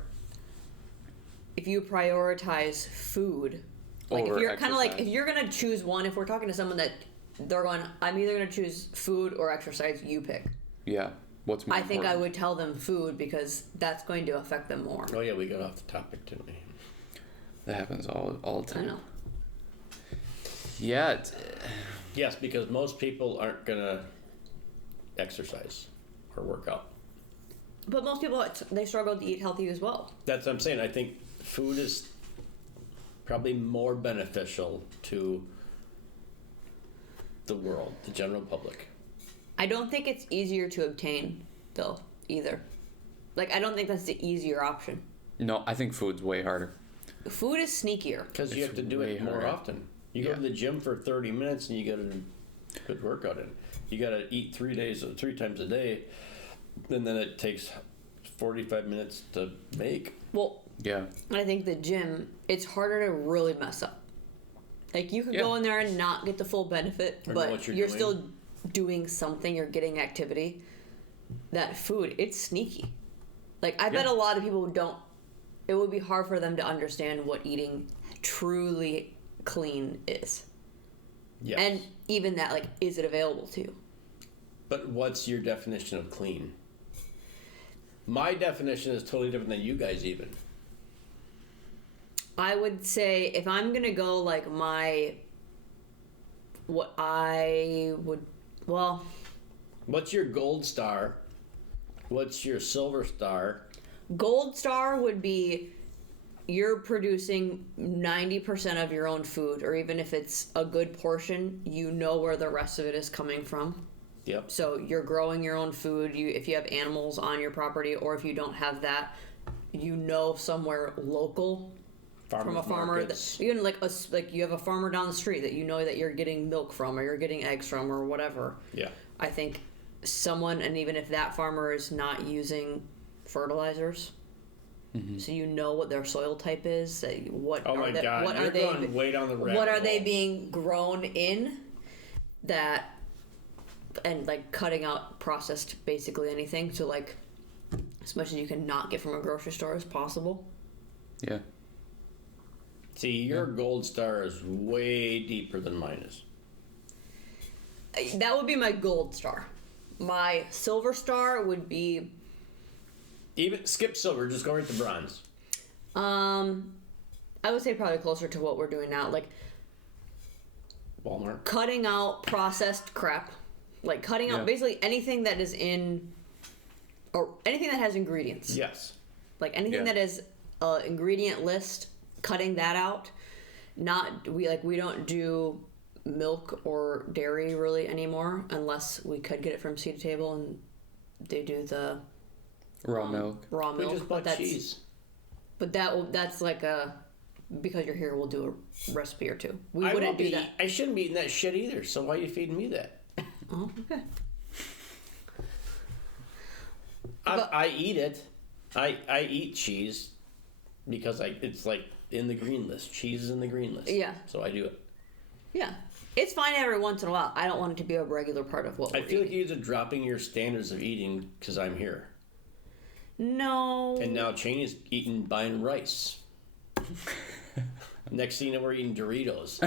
if you prioritize food, like if you're kind of like, if you're going to choose one, if we're talking to someone that they're going, I'm either going to choose food or exercise, you pick. Yeah. What's more I think important? I would tell them food because that's going to affect them more. Oh yeah, we got off the topic, didn't we? That happens all the time. I know. Yeah. Yes, because most people aren't going to exercise or work out. But most people, they struggle to eat healthy as well. That's what I'm saying. I think food is probably more beneficial to the world, the general public. I don't think it's easier to obtain, though, either. Like, I don't think that's the easier option. No, I think food's way harder. Food is sneakier. Because you have to do it more often. You go to the gym for 30 minutes and you get a good workout in. You got to eat 3 times a day, and then it takes 45 minutes to make. Well, yeah. I think the gym, it's harder to really mess up. Like, you could go in there and not get the full benefit, but you're still doing something. You're getting activity. That food, it's sneaky. Like, I bet a lot of people don't... It would be hard for them to understand what eating truly clean is. Yes. And even that, like, is it available to you? But what's your definition of clean? My definition is totally different than you guys even. I would say if I'm going to go, like, what I would... Well... What's your gold star? What's your silver star? Gold star would be you're producing 90% of your own food, or even if it's a good portion, you know where the rest of it is coming from. Yep. So you're growing your own food. If you have animals on your property, or if you don't have that, you know somewhere local from a farmer. Even like you have a farmer down the street that you know that you're getting milk from, or you're getting eggs from, or whatever. Yeah. I think and even if that farmer is not using fertilizers, so you know what their soil type is. What are they being grown in? That, and like cutting out processed basically anything. So like as much as you can not get from a grocery store as possible. Yeah. See, your gold star is way deeper than mine is. That would be my gold star. My silver star would be... Even skip silver, just go right to bronze. I would say probably closer to what we're doing now. Like, Walmart. Cutting out processed crap. Like, cutting out basically anything that is in... Or anything that has ingredients. Yes. Like, anything that is an ingredient list, cutting that out. We don't do milk or dairy really anymore, unless we could get it from seed to table, and they do the raw milk. We just bought cheese. But that's like because you're here, we'll do a recipe or two. We wouldn't do that. I shouldn't be eating that shit either. So why are you feeding me that? Oh, okay. I eat it. I eat cheese because it's like in the green list. Cheese is in the green list. Yeah. So I do it. Yeah. It's fine every once in a while. I don't want it to be a regular part of what we're eating. I feel like you're dropping your standards of eating because I'm here. No. And now Cheney's buying rice. Next thing you know, we're eating Doritos.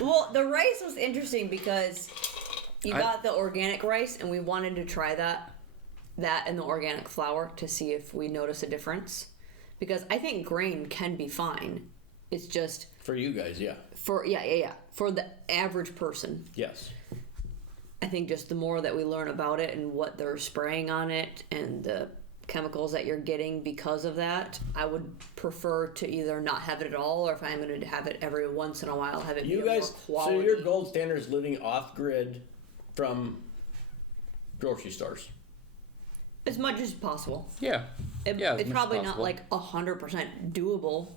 Well, the rice was interesting because you got the organic rice, and we wanted to try that and the organic flour to see if we notice a difference. Because I think grain can be fine. It's just... For you guys, yeah. For the average person. Yes. I think just the more that we learn about it and what they're spraying on it and the chemicals that you're getting because of that, I would prefer to either not have it at all, or if I'm going to have it every once in a while, have it be more quality. So your gold standard is living off-grid from grocery stores? As much as possible. Yeah. It's probably not like 100% doable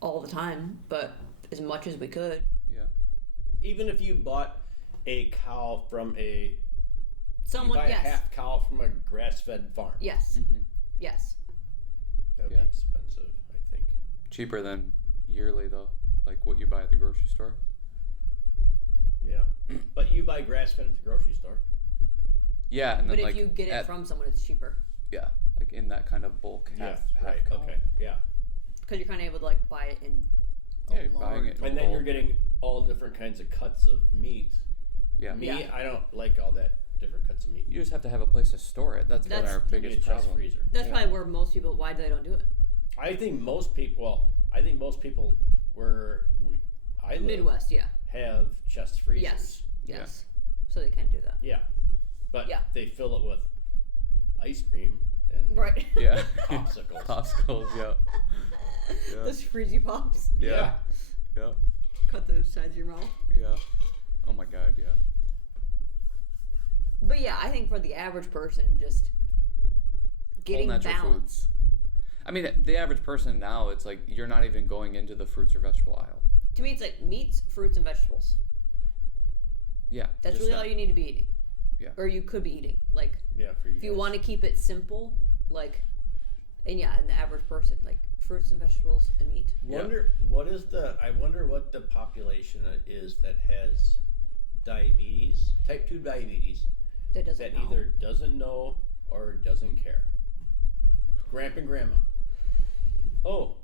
all the time, but as much as we could. Yeah. Even if you bought a cow from half cow from a grass-fed farm. Yes. Mm-hmm. Yes. That'd be expensive, I think. Cheaper than yearly though, like what you buy at the grocery store. Yeah, but you buy grass-fed at the grocery store. Yeah, and then but if you get it from someone, it's cheaper. Yeah, like in that kind of bulk. Half cup. Okay. Yeah. Because you're kind of able to like buy it in. You're buying it. And then you're getting all different kinds of cuts of meat. Yeah. I don't like all that different cuts of meat. You just have to have a place to store it. That's our biggest problem. Freezer. That's probably where most people. Why they don't do it? I think most people. Where I live, Midwest, have chest freezers. Yes. Yeah. So they can't do that. Yeah, but they fill it with ice cream and Yeah. popsicles. Popsicles. Yeah. Those freezy pops. Yeah. Cut those sides of your mouth. Yeah. Oh my god. Yeah. But yeah, I think for the average person, just getting natural balance. Foods. I mean, the average person now, it's like you're not even going into the fruits or vegetable aisle. To me, it's like meats, fruits, and vegetables. Yeah. That's really all you need to be eating. Yeah. Or you could be eating. Like, for you. If you want to keep it simple, like, And the average person, like fruits and vegetables and meat. I wonder what the population is that has diabetes, type 2 diabetes, That either doesn't know or doesn't care. Grandpa and grandma. Oh,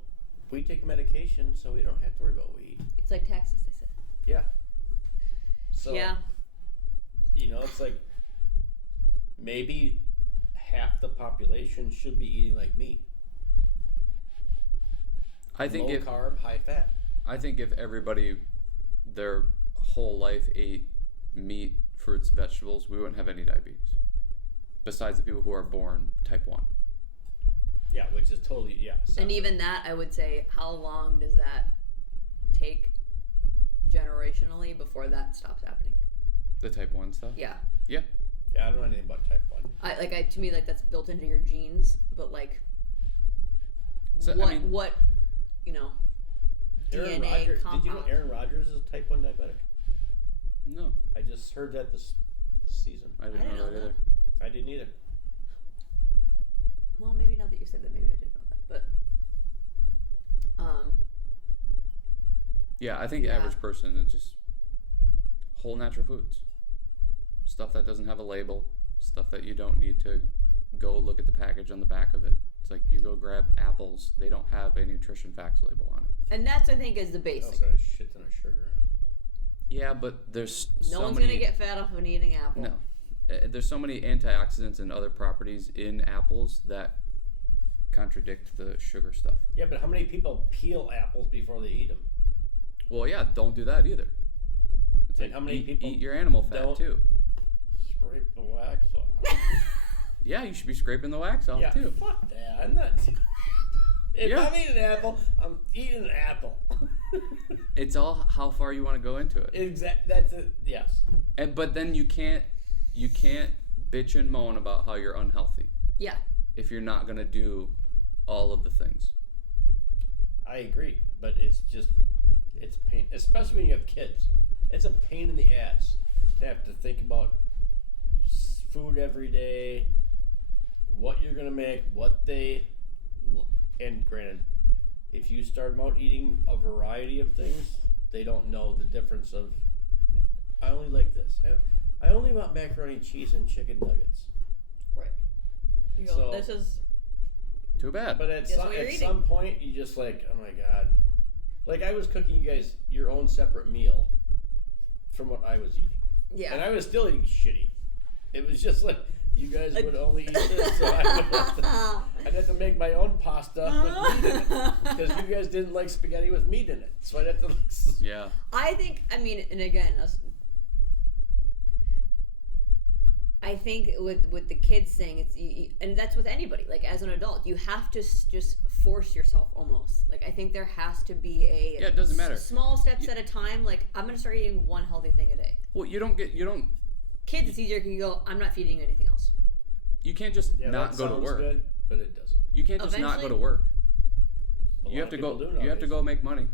we take medication so we don't have to worry about what we eat. It's like taxes, they said. Yeah. So, yeah. It's like maybe half the population should be eating like me. I think low carb, high fat. I think if everybody their whole life ate meat, fruits, vegetables, we wouldn't have any diabetes. Besides the people who are born type 1. Yeah, which is totally, separate. And even that, I would say, how long does that take generationally before that stops happening? The type 1 stuff? Yeah. Yeah. Yeah, I don't know anything about type 1. To me, like, that's built into your genes, but, like, what, DNA compound. Did you know Erin Briggs is type 1 diabetic? No. I just heard that this season. I didn't know that either. I didn't either. Well, maybe now that you said that, maybe I didn't know that, but yeah, I think the average person is just whole natural foods, stuff that doesn't have a label, stuff that you don't need to go look at the package on the back of it. It's like you go grab apples; they don't have a nutrition facts label on it. And that's, I think, is the basic. Also got a shit ton of sugar in them. Yeah, but there's no one's gonna get fat off of an eating apple. No. There's so many antioxidants and other properties in apples that contradict the sugar stuff. Yeah, but how many people peel apples before they eat them? Well, yeah, don't do that either. It's and how many people eat your animal fat too? Scrape the wax off. Yeah, you should be scraping the wax off too. Fuck that. I'm not. If I'm eating an apple, I'm eating an apple. It's all how far you want to go into it. That's it. Yes. But then you can't bitch and moan about how you're unhealthy. Yeah. If you're not gonna do all of the things. I agree, but it's pain, especially when you have kids. It's a pain in the ass to have to think about food every day, what you're gonna make, and granted, if you start them out eating a variety of things, they don't know the difference of. I only like this. I only want macaroni, cheese, and chicken nuggets. Right. So this is too bad. But at some point, you just like, oh my god. Like, I was cooking you guys your own separate meal from what I was eating. Yeah. And I was still eating shitty. It was just like, you guys would only eat this, so I'd have to make my own pasta with meat in it. Because you guys didn't like spaghetti with meat in it. So I'd have to... Yeah. I think with the kids thing, it's and that's with anybody. Like, as an adult, you have to just force yourself almost. Like, I think there has to be it doesn't matter. Small steps at a time. Like, I'm gonna start eating one healthy thing a day. Well, you don't. Kids, it's easier because you go, I'm not feeding anything else. You can't just not go to work. Good, but it doesn't. You can't just not go to work. You have to go. You have to go make money.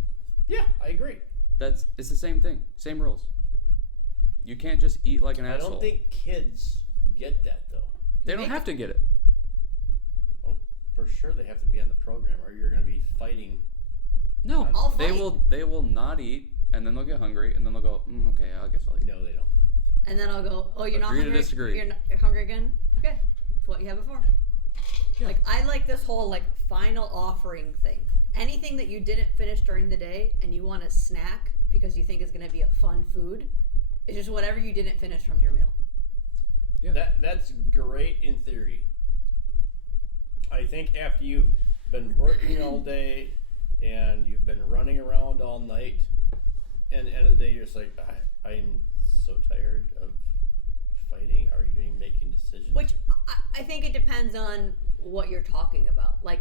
Yeah, I agree. It's the same thing. Same rules. You can't just eat like an asshole. I don't think kids get that though. They don't have to get it. Oh, for sure they have to be on the program, or you're going to be fighting. No, they will not eat, and then they'll get hungry, and then they'll go, okay, I guess I'll eat. No, they don't. And then I'll go, oh, you're not hungry? Agree to disagree. You're hungry again? Okay. That's what you had before. Yeah. Like, I like this whole, like, final offering thing. Anything that you didn't finish during the day and you want a snack because you think it's going to be a fun food, it's just whatever you didn't finish from your meal. Yeah. That's great in theory. I think after you've been working all day and you've been running around all night, and at the end of the day, you're just like, I'm so tired of fighting. Are you even making decisions? Which I think it depends on what you're talking about. Like,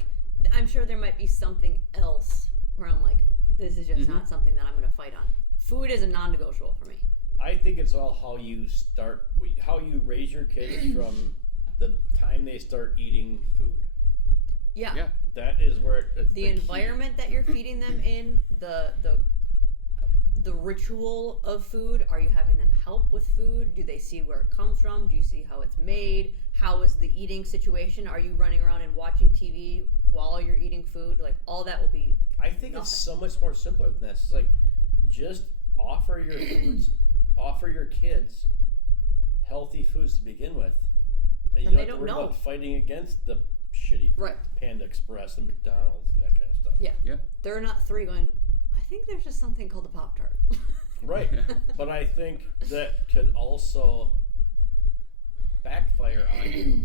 I'm sure there might be something else where I'm like, this is just not something that I'm going to fight on. Food is a non-negotiable for me. I think it's all how you raise your kids from the time they start eating food. Yeah. That is where the environment that you're feeding them in, the ritual of food. Are you having them help with food? Do they see where it comes from? Do you see how it's made? how is the eating situation? Are you running around and watching TV while you're eating food? Like, all that will be I think nothing. it's so much more simpler than this. It's like, just offer your foods, offer your kids healthy foods to begin with, and you And don't they have to don't worry know. about fighting against the shitty Right. Panda Express and McDonald's and that kind of stuff. Yeah. Yeah. They're not 3 going, I think there's just something called a Pop-Tart. Right. But I think that can also backfire on you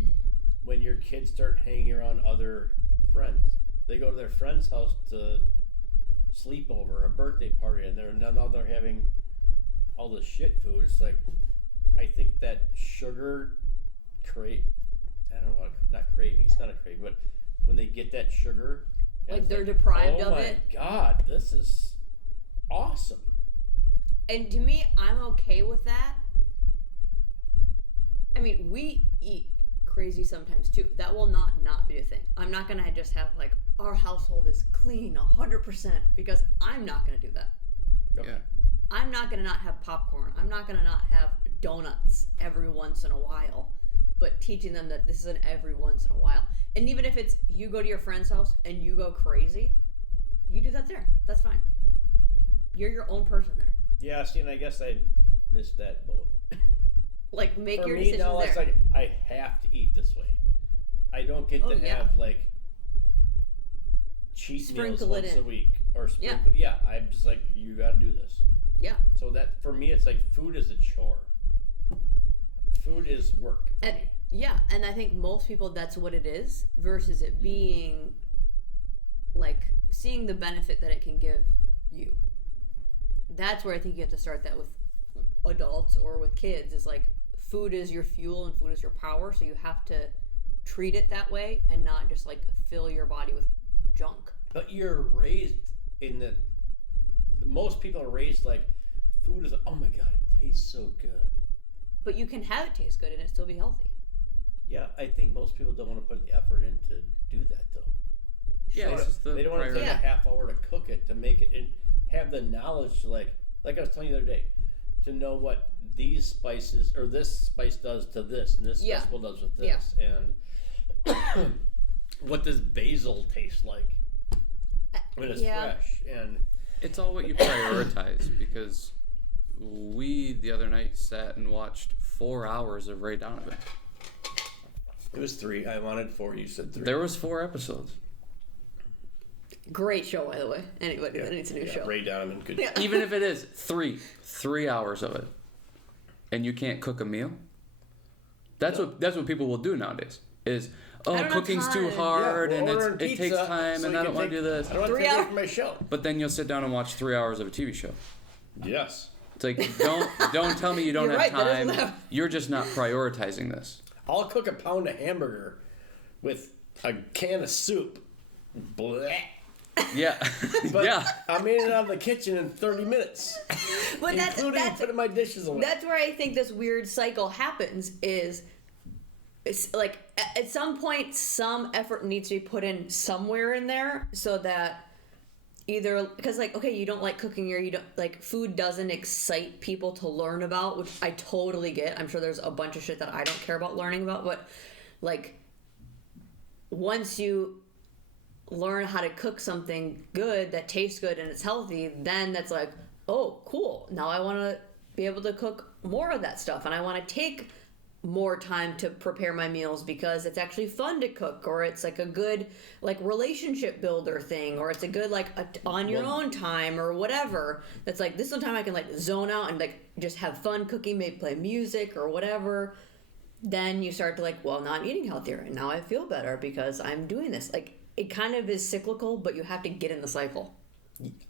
when your kids start hanging around other friends. They go to their friend's house to sleep over a birthday party, and now they're having all this shit food. It's like, I think that sugar I don't know, not craving. It's not a craving, but when they get that sugar, and Like, it's they're deprived of it. Oh my God, this is awesome. And to me, I'm okay with that. I mean, we eat crazy sometimes too. That will not be a thing. I'm not gonna just have like, our household is clean 100% because I'm not gonna do that. Okay. Yeah. I'm not gonna not have popcorn. I'm not gonna not have donuts every once in a while. But teaching them that this is an every once in a while. And even if it's you go to your friend's house and you go crazy, you do that there. That's fine. You're your own person there. Yeah, see, and I guess I missed that boat. Like, make For your me, decisions now, there. it's like, I have to eat this way. I don't get to yeah. have, like, cheat Sprinkle meals it once in. a week. Or sprinkle, yeah, I'm just like, you gotta do this. Yeah. So that, for me, it's like, food is a chore. Food is work for me. Yeah, and I think most people, that's what it is, versus it being, like, seeing the benefit that it can give you. That's where I think you have to start that with adults or with kids, is like, food is your fuel and food is your power, so you have to treat it that way and not just, like, fill your body with junk. But you're raised in the most people are raised like, food is, oh my God, it tastes so good. But you can have it taste good and it still be healthy. Yeah, I think most people don't want to put the effort in to do that, though. Yeah, Sure. it's just the They don't want to take priority. a half hour to cook it, to make it, and have the knowledge to, like I was telling you the other day, to know what these spices, or this spice does to this, and this Yeah. vegetable does with this, and what does basil taste like when it's fresh, and It's all what you prioritize, because we the other night sat and watched 4 hours of Ray Donovan. it was 3. I wanted 4. You said 3. There was 4 episodes. Great show, by the way. Anybody that needs a new show. Ray Donovan could. Yeah. Even if it is 3 hours of it, and you can't cook a meal. That's what people will do nowadays. Is don't have cooking's too time. hard Yeah, and we'll order it takes pizza time so and you I can don't want to take- do this. I don't want to 3 take away hours? from my show. But then you'll sit down and watch 3 hours of a TV show. Yes. It's like don't tell me you don't You're have right, that time. isn't that- You're just not prioritizing this. I'll cook a pound of hamburger with a can of soup. Blech. Yeah, But yeah. I'm in and out of the kitchen in 30 minutes, But including that's putting my dishes away. that's where I think this weird cycle happens. Is it's like at some point some effort needs to be put in somewhere in there, so that either because like, okay, you don't like cooking, or you don't like food doesn't excite people to learn about, which I totally get. I'm sure there's a bunch of shit that I don't care about learning about, but like once you learn how to cook something good that tastes good and it's healthy, then that's like, oh, cool. Now I want to be able to cook more of that stuff, and I want to take more time to prepare my meals because it's actually fun to cook, or it's like a good like relationship builder thing, or it's a good like on your own time or whatever. That's like, this one time I can like zone out and like just have fun cooking, maybe play music or whatever. Then you start to like, well, now I'm eating healthier and now I feel better because I'm doing this. Like, it kind of is cyclical, but you have to get in the cycle.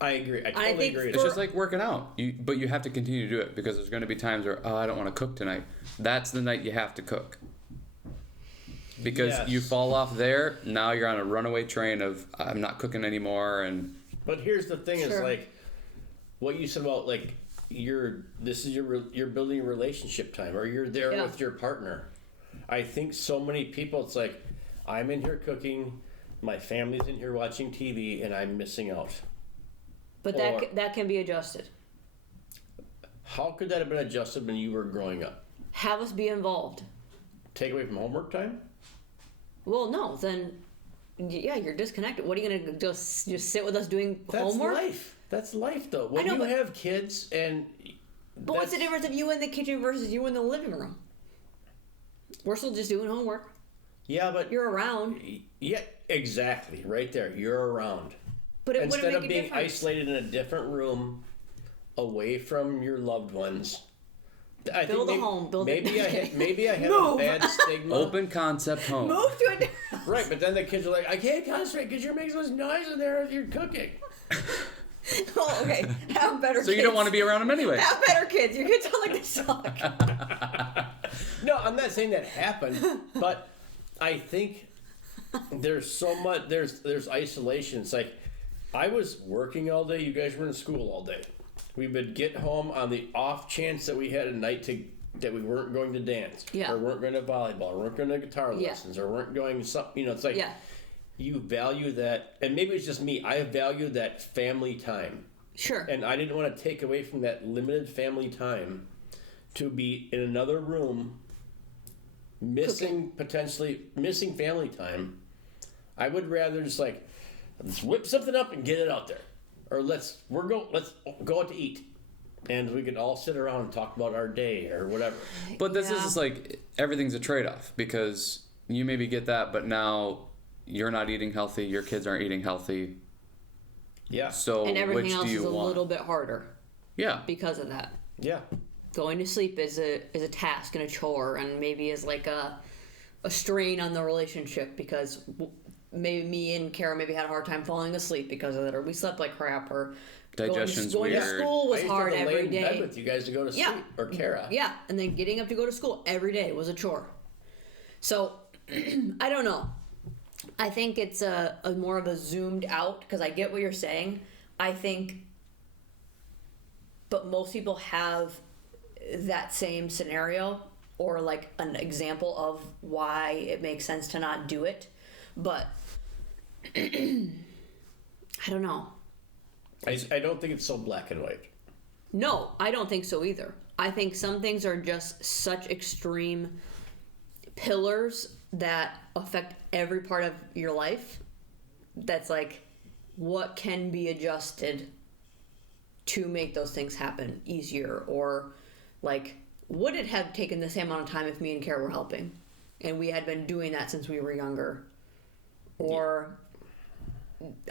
I agree. I totally think agree. It's just like working out. But you have to continue to do it, because there's going to be times where, I don't want to cook tonight. That's the night you have to cook. Because Yes. you fall off there, now you're on a runaway train of, I'm not cooking anymore, and But here's the thing: is Sure. like what you said about like you're building a relationship time, or you're there Yeah. with your partner. I think so many people, it's like, I'm in here cooking, my family's in here watching TV, and I'm missing out. But Or- that can be adjusted. How could that have been adjusted when you were growing up? Have us be involved. take away from homework time? Well, no, then, yeah, you're disconnected. What are you going to just sit with us doing homework? That's life, though. When you have kids and... But what's the difference of you in the kitchen versus you in the living room? We're still just doing homework. Yeah, but... You're around. Yeah, exactly. Right there. You're around. But it instead wouldn't make of being a difference. isolated in a different room, away from your loved ones... Build a home. Maybe I have a bad stigma. Open concept home. Move to it. Right, but then the kids are like, I can't concentrate because you're making so much noise in there if you're cooking. Oh, okay. Have better kids. So you don't want to be around them anyway. Have better kids. Your kids sound like they suck. No, I'm not saying that happened, but I think there's so much, there's isolation. It's like, I was working all day, you guys were in school all day. We would get home on the off chance that we had a night that we weren't going to dance, or weren't going to volleyball, or weren't going to guitar lessons, or weren't going to something. It's like you value that, and maybe it's just me. I value that family time. Sure. And I didn't want to take away from that limited family time to be in another room, missing family time. I would rather just like, let's whip something up and get it out there. Or let's go out to eat, and we could all sit around and talk about our day or whatever. But this is just like everything's a trade-off, because you maybe get that, but now you're not eating healthy, your kids aren't eating healthy. Yeah. So and everything which else do you is a want? little bit harder. Yeah. Because of that. Yeah. Going to sleep is a task and a chore, and maybe is like a strain on the relationship, because maybe me and Kara maybe had a hard time falling asleep because of it, or we slept like crap, or digestion's going weird. to school was hard I used to every lay in day. bed with you guys to go to sleep, or Kara. Yeah, and then getting up to go to school every day was a chore. So I don't know. I think it's a more of a zoomed out, because I get what you're saying. I think, but most people have that same scenario, or like an example of why it makes sense to not do it. But I don't know. I don't think it's so black and white. No, I don't think so either. I think some things are just such extreme pillars that affect every part of your life. That's like, what can be adjusted to make those things happen easier? Or like, would it have taken the same amount of time if me and Kara were helping and we had been doing that since we were younger? Or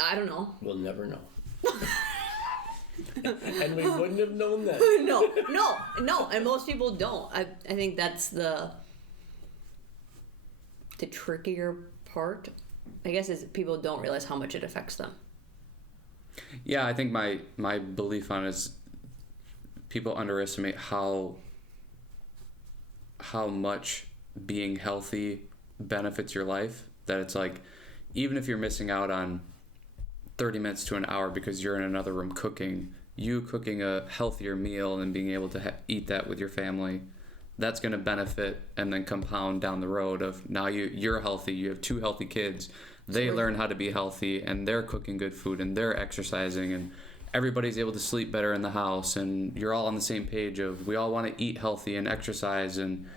I don't know. We'll never know. And we wouldn't have known that. No, and most people don't. I think that's the trickier part, I guess, is people don't realize how much it affects them. Yeah, I think my belief on it is people underestimate how much being healthy benefits your life. That it's like, even if you're missing out on 30 minutes to an hour because you're in another room cooking, you cooking a healthier meal and being able to eat that with your family, that's going to benefit and then compound down the road of now you're healthy, you have 2 healthy kids, they learn how to be healthy, and they're cooking good food and they're exercising, and everybody's able to sleep better in the house, and you're all on the same page of we all want to eat healthy and exercise and,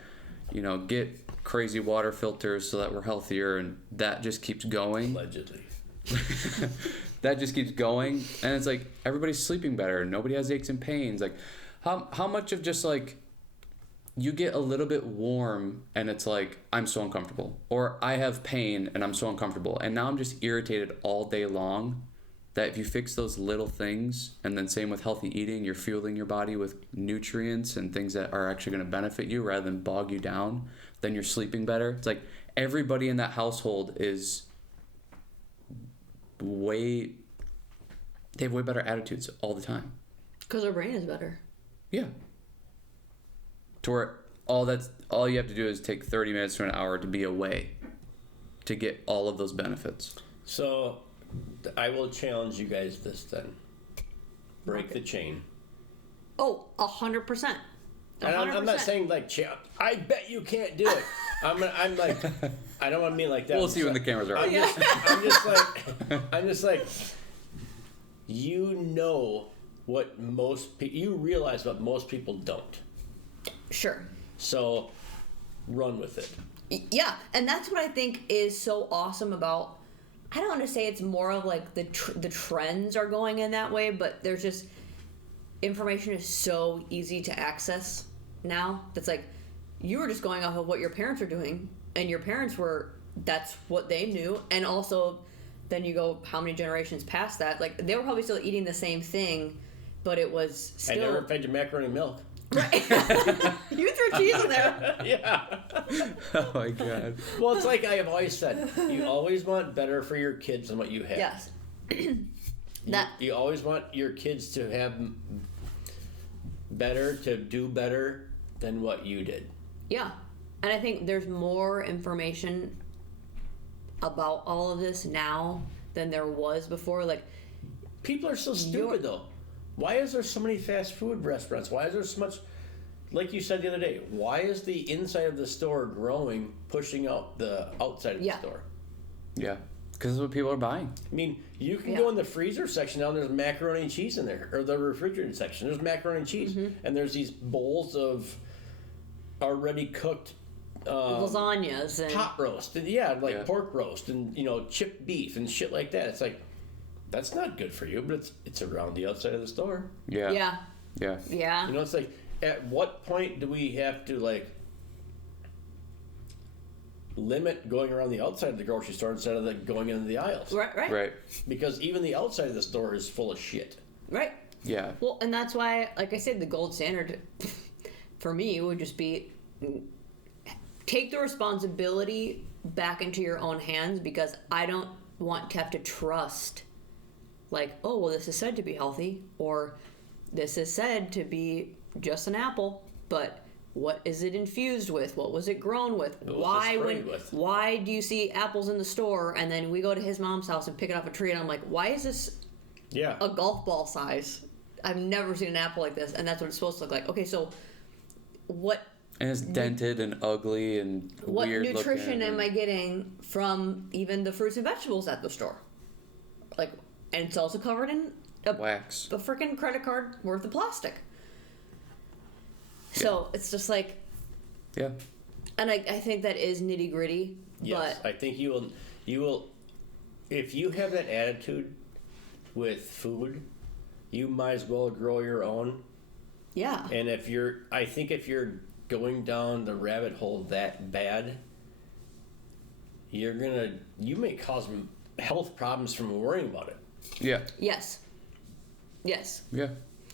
you know, get crazy water filters so that we're healthier, and that just keeps going. Allegedly. That just keeps going, and it's like everybody's sleeping better, nobody has aches and pains. Like how much of just like you get a little bit warm and it's like, I'm so uncomfortable, or I have pain and I'm so uncomfortable, and now I'm just irritated all day long. That if you fix those little things, and then same with healthy eating, you're fueling your body with nutrients and things that are actually going to benefit you rather than bog you down, then you're sleeping better. It's like everybody in that household is they have way better attitudes all the time. Because our brain is better. Yeah. To where all you have to do is take 30 minutes to an hour to be away to get all of those benefits. So I will challenge you guys this then. Break the chain. Oh, 100%. And I'm not saying like, I bet you can't do it. I'm like, I don't want to mean like that. We'll see when the cameras are on. I'm just like, you know what you realize what most people don't. Sure. So run with it. Yeah, and that's what I think is so awesome about. I don't want to say it's more of like the trends are going in that way, but there's just information is so easy to access now. That's like you were just going off of what your parents are doing, and your parents were that's what they knew, and also then you go how many generations past that, like they were probably still eating the same thing, but it was still. I never fed you macaroni and milk. Right. You threw cheese in there. Yeah. Oh my god. Well, it's like I have always said, you always want better for your kids than what you have. Yes. You always want your kids to have better, to do better than what you did. Yeah. And I think there's more information about all of this now than there was before. Like, people are so stupid, though. Why is there so many fast food restaurants? Why is there so much, like you said the other day, why is the inside of the store growing, pushing out the outside of the store? Yeah, because that's what people are buying. I mean, you can go in the freezer section now and there's macaroni and cheese in there. Or the refrigerated section, there's macaroni and cheese. Mm-hmm. And there's these bowls of already cooked lasagnas and pot roast. And pork roast and, chipped beef and shit like that. It's like, that's not good for you, but it's around the outside of the store. Yeah. Yeah. Yeah. Yeah. It's like, at what point do we have to, like, limit going around the outside of the grocery store instead of going into the aisles? Right. Because even the outside of the store is full of shit. Right. Yeah. Well, and that's why, like I said, the gold standard for me would just be take the responsibility back into your own hands, because I don't want to have to trust, like, oh, well, this is said to be healthy, or this is said to be just an apple, but what is it infused with? What was it grown with? Why do you see apples in the store, and then we go to his mom's house and pick it off a tree, and I'm like, why is this a golf ball size? I've never seen an apple like this, and that's what it's supposed to look like. Okay, so what... And it's dented and ugly and what weird looking. What nutrition am I getting from even the fruits and vegetables at the store? Like, and it's also covered in wax. A freaking credit card worth of plastic. So it's just like... Yeah. And I think that is nitty gritty. Yes, but I think you will... If you have that attitude with food, you might as well grow your own. Yeah. And if you're going down the rabbit hole that bad, you may cause health problems from worrying about it. Yeah. Yes. Yeah.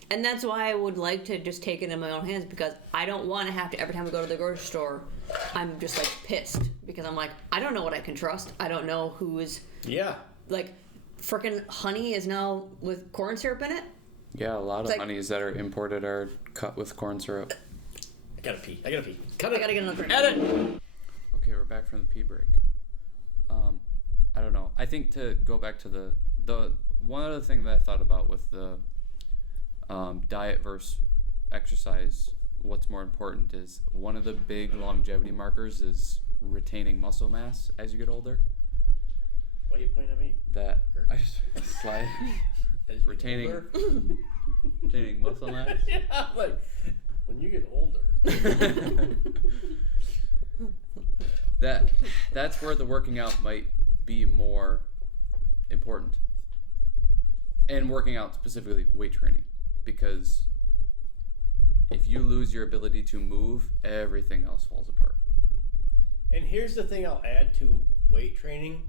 And that's why I would like to just take it in my own hands, because I don't want to have to, every time we go to the grocery store, I'm just like pissed, because I'm like, I don't know what I can trust. I don't know who is... Yeah. Like, frickin' honey is now with corn syrup in it. Yeah, a lot of honeys that are imported are cut with corn syrup. I gotta pee. I gotta get another drink. Edit! Okay, we're back from the pee break. I don't know. I think to go back to the one other thing that I thought about with the diet versus exercise, what's more important is one of the big longevity markers is retaining muscle mass as you get older. Why are you pointing at me? That I just slide retaining muscle mass. Yeah, like when you get older. That's where the working out might be more important. And working out, specifically weight training, because if you lose your ability to move, everything else falls apart. And here's the thing I'll add to weight training.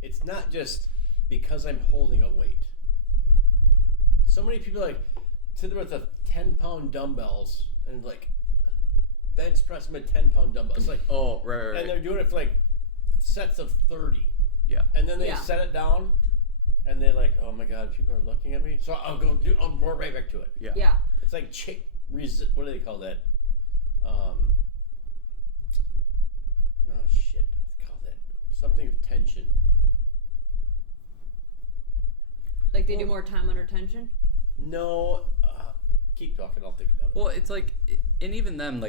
It's not just because I'm holding a weight. So many people sit there with the 10-pound dumbbells and bench press them with 10-pound dumbbells. Like, oh, right. And they're doing it for sets of 30. Yeah. And then they set it down. And they're like, oh my God, people are looking at me. So I'll go right back to it. Yeah. Yeah. It's like what do they call that? Oh shit, I call that something of tension. Like they do more time under tension? No, keep talking. I'll think about it. Well, it's and even them,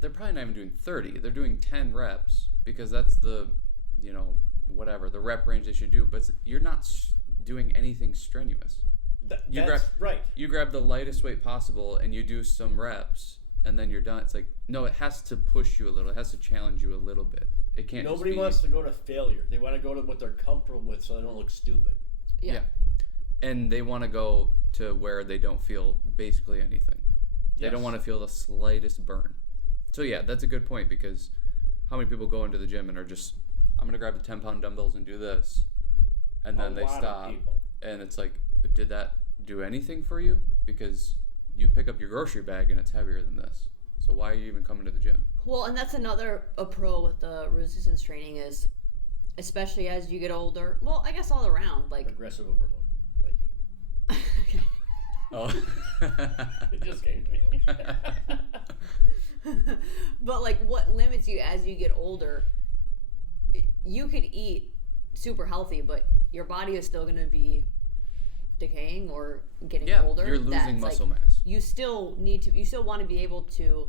they're probably not even doing 30. They're doing 10 reps because that's the, whatever the rep range they should do. But you're not doing anything strenuous. That's right. You grab the lightest weight possible and you do some reps, and then you're done. It's like, no, it has to push you a little. It has to challenge you a little bit. It can't. Nobody just be, wants to go to failure. They want to go to what they're comfortable with, so they don't look stupid. Yeah. And they want to go to where they don't feel basically anything. They don't want to feel the slightest burn. So yeah, that's a good point, because how many people go into the gym and are just, I'm gonna grab the 10-pound dumbbells and do this, and then they stop, and it's like, did that do anything for you? Because you pick up your grocery bag and it's heavier than this. So why are you even coming to the gym? Well, and that's another pro with the resistance training is, especially as you get older. Well, I guess all around, like aggressive overload, like you. Okay. Oh, It just came to me. But like, what limits you as you get older? You could eat super healthy, but your body is still going to be decaying or getting older. You're losing muscle like, mass. You still want to be able to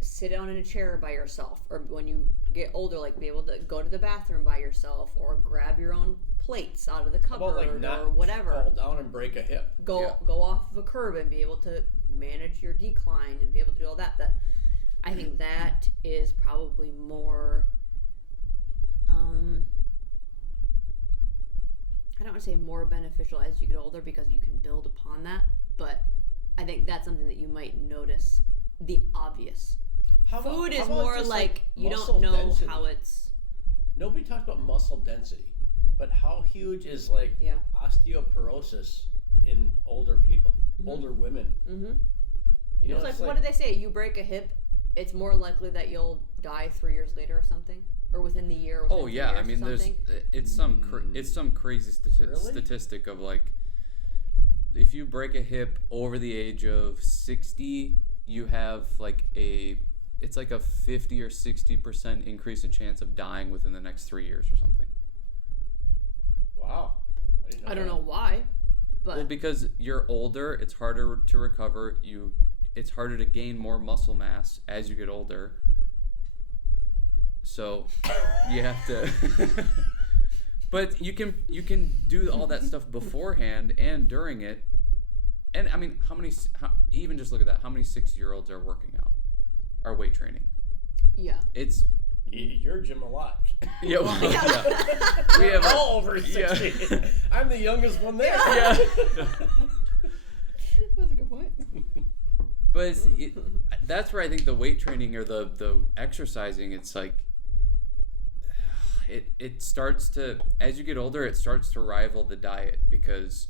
sit down in a chair by yourself, or when you get older, like be able to go to the bathroom by yourself, or grab your own plates out of the cupboard, like not or whatever. Fall down and break a hip. Go off of a curb and be able to manage your decline and be able to do all that. That I think that is probably more. I don't want to say more beneficial as you get older, because you can build upon that, but I think that's something that you might notice. The obvious. Food is more like you don't know density. How it's. Nobody talks about muscle density, but how huge is like osteoporosis in older people, older women? Mm-hmm. You know, it's like, what did they say? You break a hip, it's more likely that you'll die 3 years later or something, or within the year. Oh yeah, I mean, it's some crazy statistic of like, if you break a hip over the age of 60, you have like it's like a 50 or 60% increase in chance of dying within the next 3 years or something. Wow. I don't know why, but well, because you're older, it's harder to recover. It's harder to gain more muscle mass as you get older. So you have to but you can do all that stuff beforehand and during it. And I mean, even just look at that, how many 6-year-olds are working out, are weight training? Yeah. It's your gym a lot. Yeah, well, yeah. We have all over 60. Yeah. I'm the youngest one there. Yeah. That's a good point. But that's where I think the weight training or the exercising, it's like it starts to, as you get older, it starts to rival the diet, because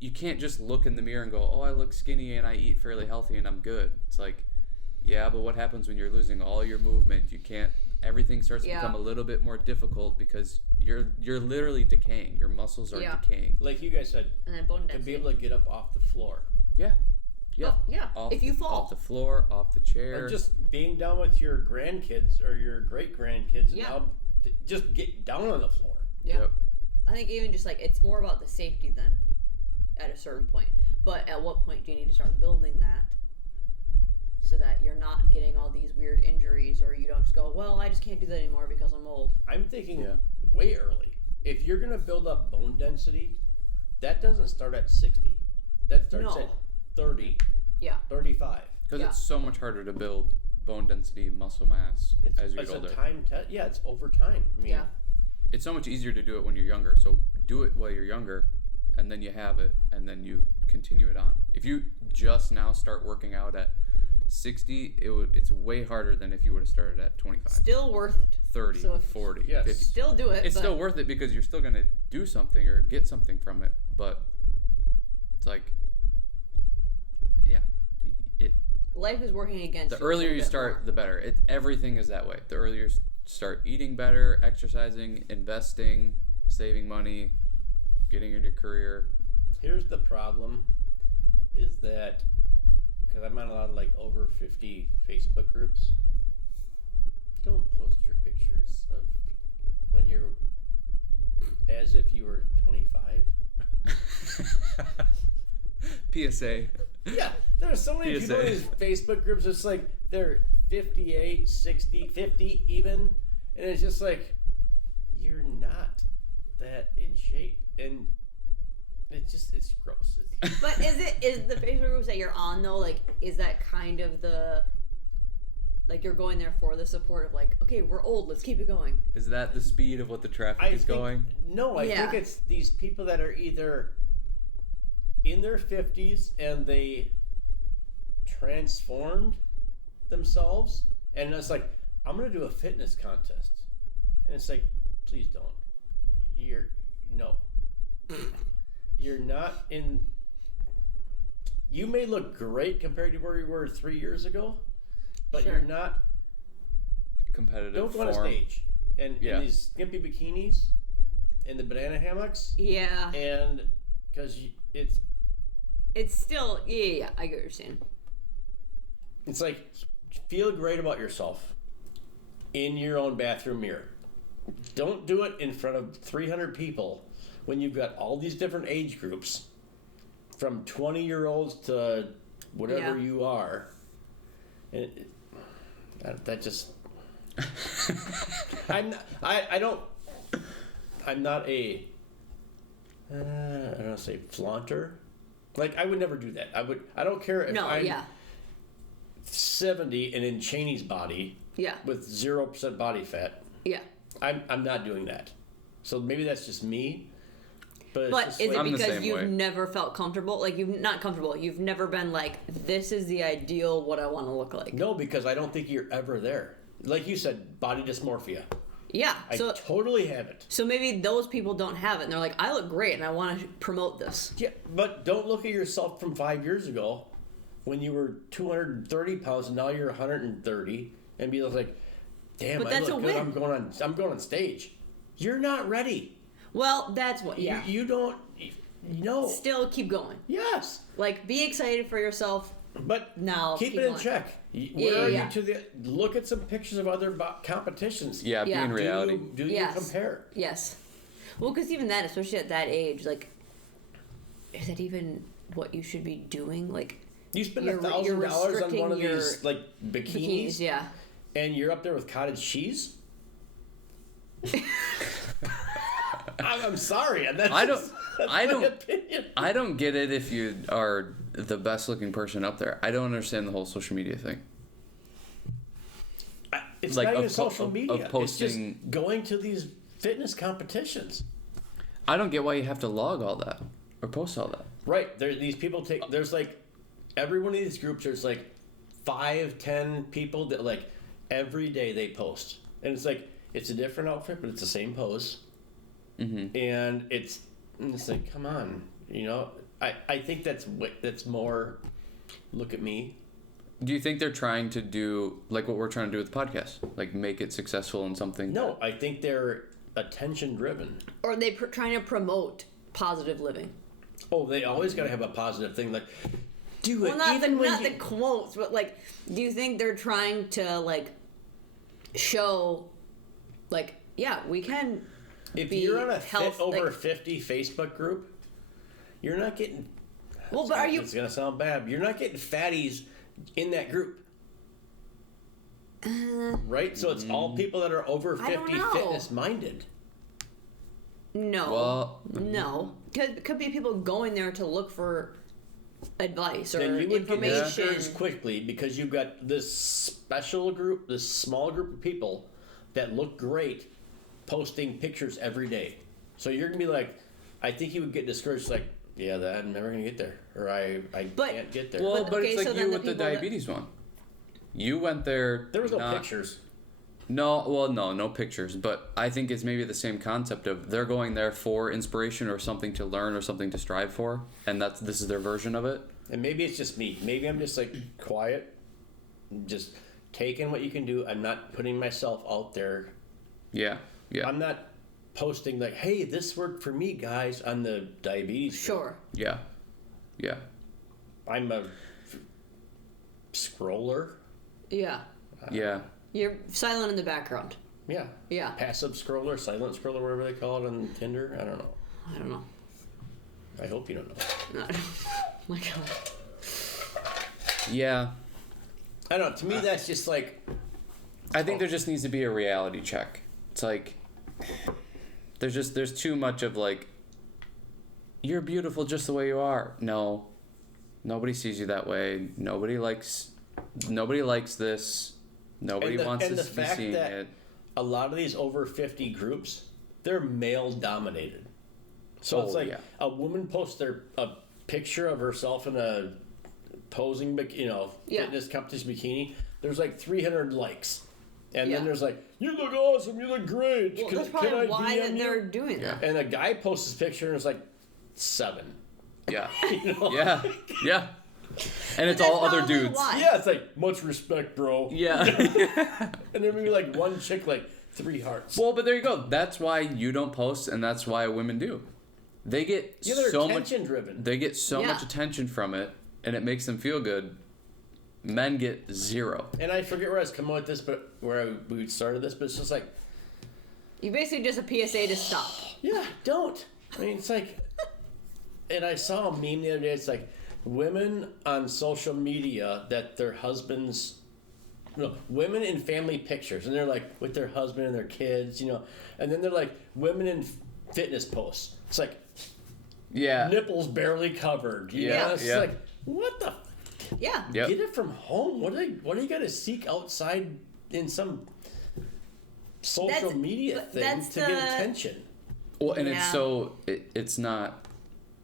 you can't just look in the mirror and go, oh, I look skinny and I eat fairly healthy and I'm good. It's like, yeah, but what happens when you're losing all your movement? You can't. Everything starts to become a little bit more difficult, because you're literally decaying. Your muscles are decaying. Like you guys said, and then bone density. To be able to get up off the floor. Yeah. Yeah. Oh, yeah. If you fall off the floor, off the chair, or just being down with your grandkids or your great grandkids, and now just get down on the floor. Yeah. Yep. I think even just like, it's more about the safety then, at a certain point. But at what point do you need to start building that, so that you're not getting all these weird injuries, or you don't just go, well, I just can't do that anymore because I'm old. I'm thinking way early. If you're going to build up bone density, that doesn't start at 60. That starts at 30. Yeah. 35. Because it's so much harder to build bone density, muscle mass as you get older. It's a time test. Yeah, it's over time. I mean, it's so much easier to do it when you're younger. So do it while you're younger, and then you have it, and then you continue it on. If you just now start working out at 60, it's way harder than if you would have started at 25. Still worth it. 30, 40, 50. Still do it. It's still worth it, because you're still going to do something or get something from it. But it's like, life is working against you. The earlier you start, the better. Everything is that way. The earlier you start eating better, exercising, investing, saving money, getting into your career. Here's the problem, is that, because I'm on a lot of like over 50 Facebook groups, don't post your pictures of when you're as if you were 25. PSA. Yeah, there are so many people in these Facebook groups. It's like they're 58, 60, 50 even, and it's just like, you're not that in shape. And it's gross. But is the Facebook groups that you're on though, like, is that kind of the, like, you're going there for the support of, like, okay, we're old, let's keep it going? Is that the speed of what the traffic is going? No, I think it's these people that are either in their 50s and they transformed themselves, and it's like, I'm gonna do a fitness contest, and it's like, please don't. You're not in. You may look great compared to where you were 3 years ago, but you're not competitive. Don't go on a stage and in these skimpy bikinis and the banana hammocks. Yeah. And because it's still I get what you're saying. It's like, feel great about yourself in your own bathroom mirror. Don't do it in front of 300 people when you've got all these different age groups, from 20-year-olds to whatever you are. And that just I'm not a I don't say flaunter. Like, I would never do that. I don't care if I'm 70 and in Cheney's body with 0% body fat. Yeah. I'm not doing that. So maybe that's just me. But is it because you've never felt comfortable? Like, you've never been like, this is the ideal what I want to look like? No, because I don't think you're ever there. Like you said, body dysmorphia. Yeah. I totally have it. So maybe those people don't have it, and they're like, I look great, and I want to promote this. Yeah, but don't look at yourself from 5 years ago when you were 230 pounds, and now you're 130, and be like, damn, I look good. I'm going on stage. You're not ready. Well, that's what. You don't. No. Still keep going. Yes. Like, be excited for yourself. But now keep it in check. Where are you look at some pictures of other competitions. Yeah, be in reality. Do you compare? Yes. Well, because even that, especially at that age, like, is that even what you should be doing? Like, you spend $1,000 on one of these like bikinis, and you're up there with cottage cheese. I'm sorry. I don't get it if you are the best looking person up there. I don't understand the whole social media thing. It's like not even social media. It's just going to these fitness competitions. I don't get why you have to log all that or post all that. Right. These people there's like, every one of these groups, there's like 5-10 people that, like, every day they post. And it's like, it's a different outfit, but it's the same pose. Mm-hmm. And it's like, come on, I think that's more, look at me. Do you think they're trying to do like what we're trying to do with the podcast, like make it successful in something? No, I think they're attention driven. Or they trying to promote positive living. Oh, they always got to have a positive thing, like, do it. Well, not the quotes, but, like, do you think they're trying to, like, show, like, yeah, we can. If you're on a fit over 50 Facebook group, you're not getting. Well, but it's gonna sound bad. You're not getting fatties in that group, right? So it's all people that are over 50 fitness minded. No, no, it could be people going there to look for advice or then you would information. Get discouraged quickly because you've got this special group, this small group of people that look great, posting pictures every day. So you're gonna be like, I think you would get discouraged, like, yeah, I'm never gonna get there, or I can't get there. Well, but it's like you with the diabetes one. You went there. There was no pictures. No pictures. But I think it's maybe the same concept of they're going there for inspiration or something to learn or something to strive for, and this is their version of it. And maybe it's just me. Maybe I'm just like quiet, just taking what you can do. I'm not putting myself out there. Yeah. I'm not posting like, hey, this worked for me, guys, on the diabetes. Sure. Yeah. I'm a scroller. Yeah. You're silent in the background. Yeah. Passive scroller, silent scroller, whatever they call it on Tinder. I don't know. I hope you don't know. No. My God. Yeah. I don't know. To me, that's just like. I think there just needs to be a reality check. It's like there's too much of like you're beautiful just the way you are. No, nobody sees you that way. Nobody likes this. Nobody wants to be seeing it. A lot of these over 50 groups, they're male dominated. So it's like a woman posts a picture of herself in a posing, fitness competition bikini. There's like 300 likes. And then there's like, you look awesome, you look great. Well, that's probably why that they're doing that. And a guy posts his picture and it's like 7. Yeah. Yeah. And it's all other dudes. Why. Yeah, it's like, much respect, bro. Yeah. And then maybe like one chick, like 3 hearts. Well, but there you go. That's why you don't post, and that's why women do. They get so much driven. They get so much attention from it, and it makes them feel good. Men get 0. And I forget where I was coming with this, but we started this, but it's just like, you basically just a PSA to stop. Yeah, don't. I mean, it's like, and I saw a meme the other day. It's like women on social media that their husbands, women in family pictures, and they're like with their husband and their kids, and then they're like women in fitness posts. It's like, nipples barely covered. You know? It's like, what the? Yeah. Get it from home. What do you got to seek outside in some social media thing to get attention? Well, and it's not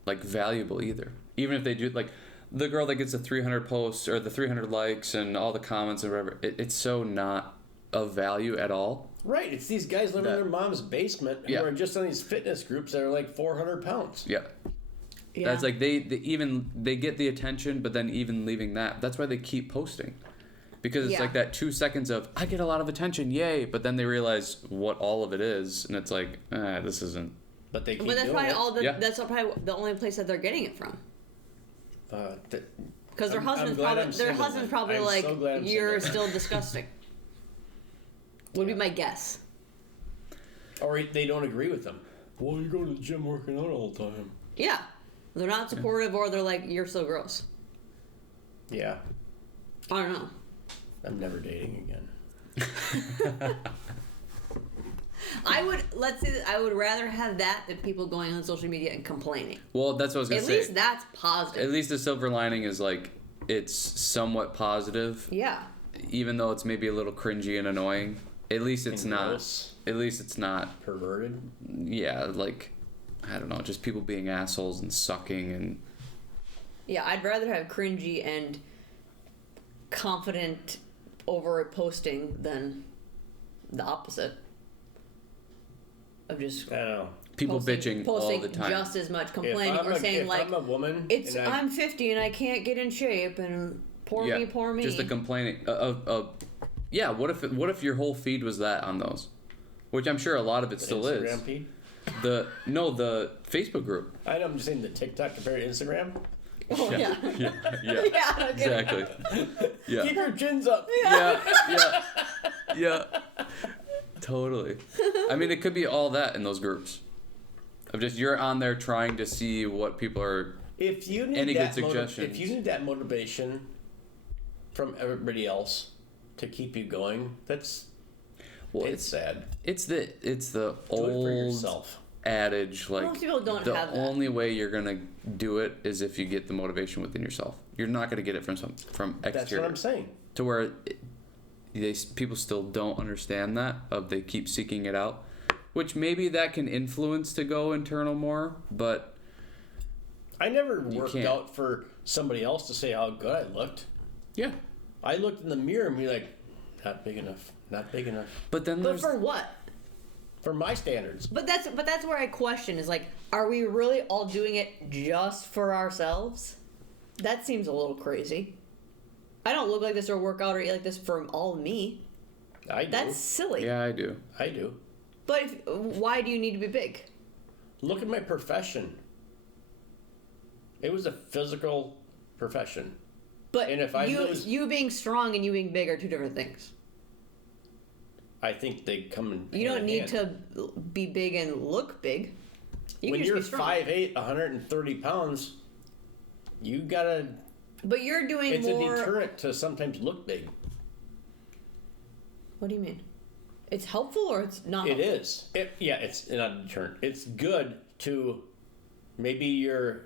like valuable either. Even if they do, like the girl that gets the 300 posts or the 300 likes and all the comments or whatever, it's so not of value at all. Right. It's these guys living in their mom's basement who are just on these fitness groups that are like 400 pounds. Yeah. That's like they get the attention, but then even leaving that's why they keep posting. Because it's like that 2 seconds of, I get a lot of attention, yay, but then they realize what all of it is, and it's like, this isn't. But they keep that's doing probably it. That's probably the only place that they're getting it from. Because their husband's probably like, so you're still disgusting. Would be my guess. Or they don't agree with them. Well, you go to the gym working out all the time. Yeah. They're not supportive, or they're like, you're so gross. Yeah. I don't know. I'm never dating again. I would rather have that than people going on social media and complaining. Well, that's what I was going to say. At least that's positive. At least the silver lining is like, it's somewhat positive. Yeah. Even though it's maybe a little cringy and annoying. At least it's not. Gross. At least it's not perverted. Yeah, like, I don't know, just people being assholes and sucking and. Yeah, I'd rather have cringy and confident over posting than the opposite. Of just I don't know. People bitching all the time. Just as much complaining or saying like, I'm a woman, I'm 50 and I can't get in shape and poor me. Just the complaining yeah. What if your whole feed was that on those, which I'm sure a lot of it still Instagram is. Feed? The Facebook group. I know. I'm just saying the TikTok compared to Instagram. Oh yeah. Yeah. Yeah. Exactly. Yeah. Keep your chins up. Yeah. Totally. I mean, it could be all that in those groups. Of just you're on there trying to see what people are. If you need good suggestions. If you need that motivation from everybody else to keep you going, it's sad. It's the Do old it for yourself. Adage, like most people don't the have that. only way you're gonna do it is if you get the motivation within yourself. You're not gonna get it from exterior. That's what I'm saying. To where people still don't understand that, of they keep seeking it out, which maybe that can influence to go internal more, but I never worked out for somebody else to say how good I looked. Yeah. I looked in the mirror and be like, not big enough. But for what? For my standards. But that's where I question is like, are we really all doing it just for ourselves? That seems a little crazy. I don't look like this or work out or eat like this for all of me. I do. That's silly. Yeah, I do. But why do you need to be big? Look at my profession. It was a physical profession. But and if you being strong and you being big are two different things. I think they come in. You don't need to be big and look big. When you're 5'8", 130 pounds, you gotta. But you're doing it's more. It's a deterrent to sometimes look big. What do you mean? It's helpful or it's not? It is. It's not a deterrent. It's good to maybe you're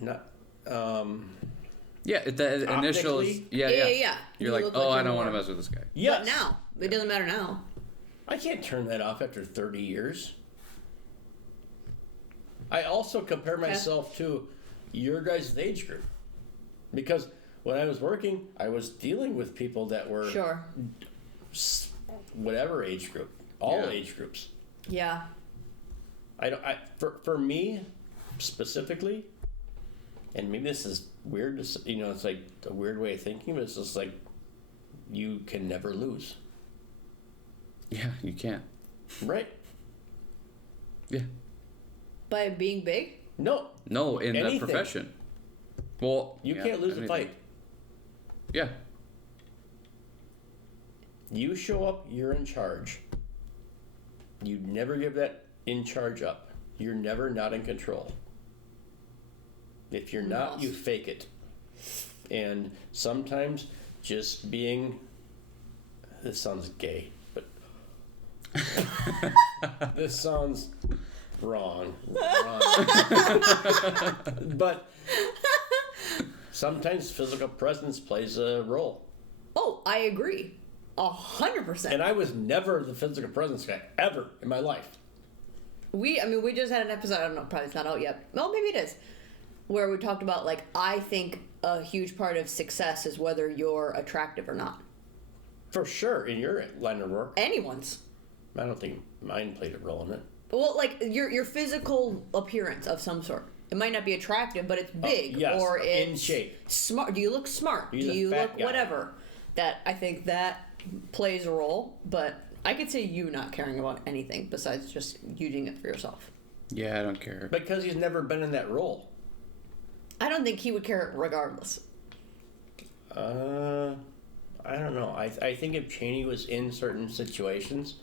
not. Yeah, the initial. Yeah. You're like, look oh, I you're don't want to more- mess with this guy. Yes. But now it doesn't matter now. I can't turn that off after 30 years. I also compare myself to your guys' age group. Because when I was working, I was dealing with people that were Sure. whatever age group, all Yeah. age groups. Yeah. For me specifically, and maybe this is weird to say, it's like a weird way of thinking, but it's just like you can never lose. Yeah, you can't. Right? Yeah. By being big? No. No, in Anything. that profession. Well, You can't lose a fight. Yeah. You show up, you're in charge. You never give that in charge up. You're never not in control. If you're not, you fake it. And sometimes just being, this sounds gay, but this sounds wrong. But sometimes physical presence plays a role. Oh, I agree. 100%. And I was never the physical presence guy, ever in my life. We just had an episode, I don't know, probably it's not out yet. Well, maybe it is. Where we talked about, like, I think a huge part of success is whether you're attractive or not. For sure, in your line of work. Anyone's. I don't think mine played a role in it. Well, like, your physical appearance of some sort. It might not be attractive, but it's big. yes, or it's in shape. Smart. Do you look smart? He's Do a you fat look guy. whatever? I think that plays a role, but I could say you not caring about anything besides just using it for yourself. Yeah, I don't care. Because he's never been in that role. I don't think he would care regardless. I don't know. I think if Cheney was in certain situations.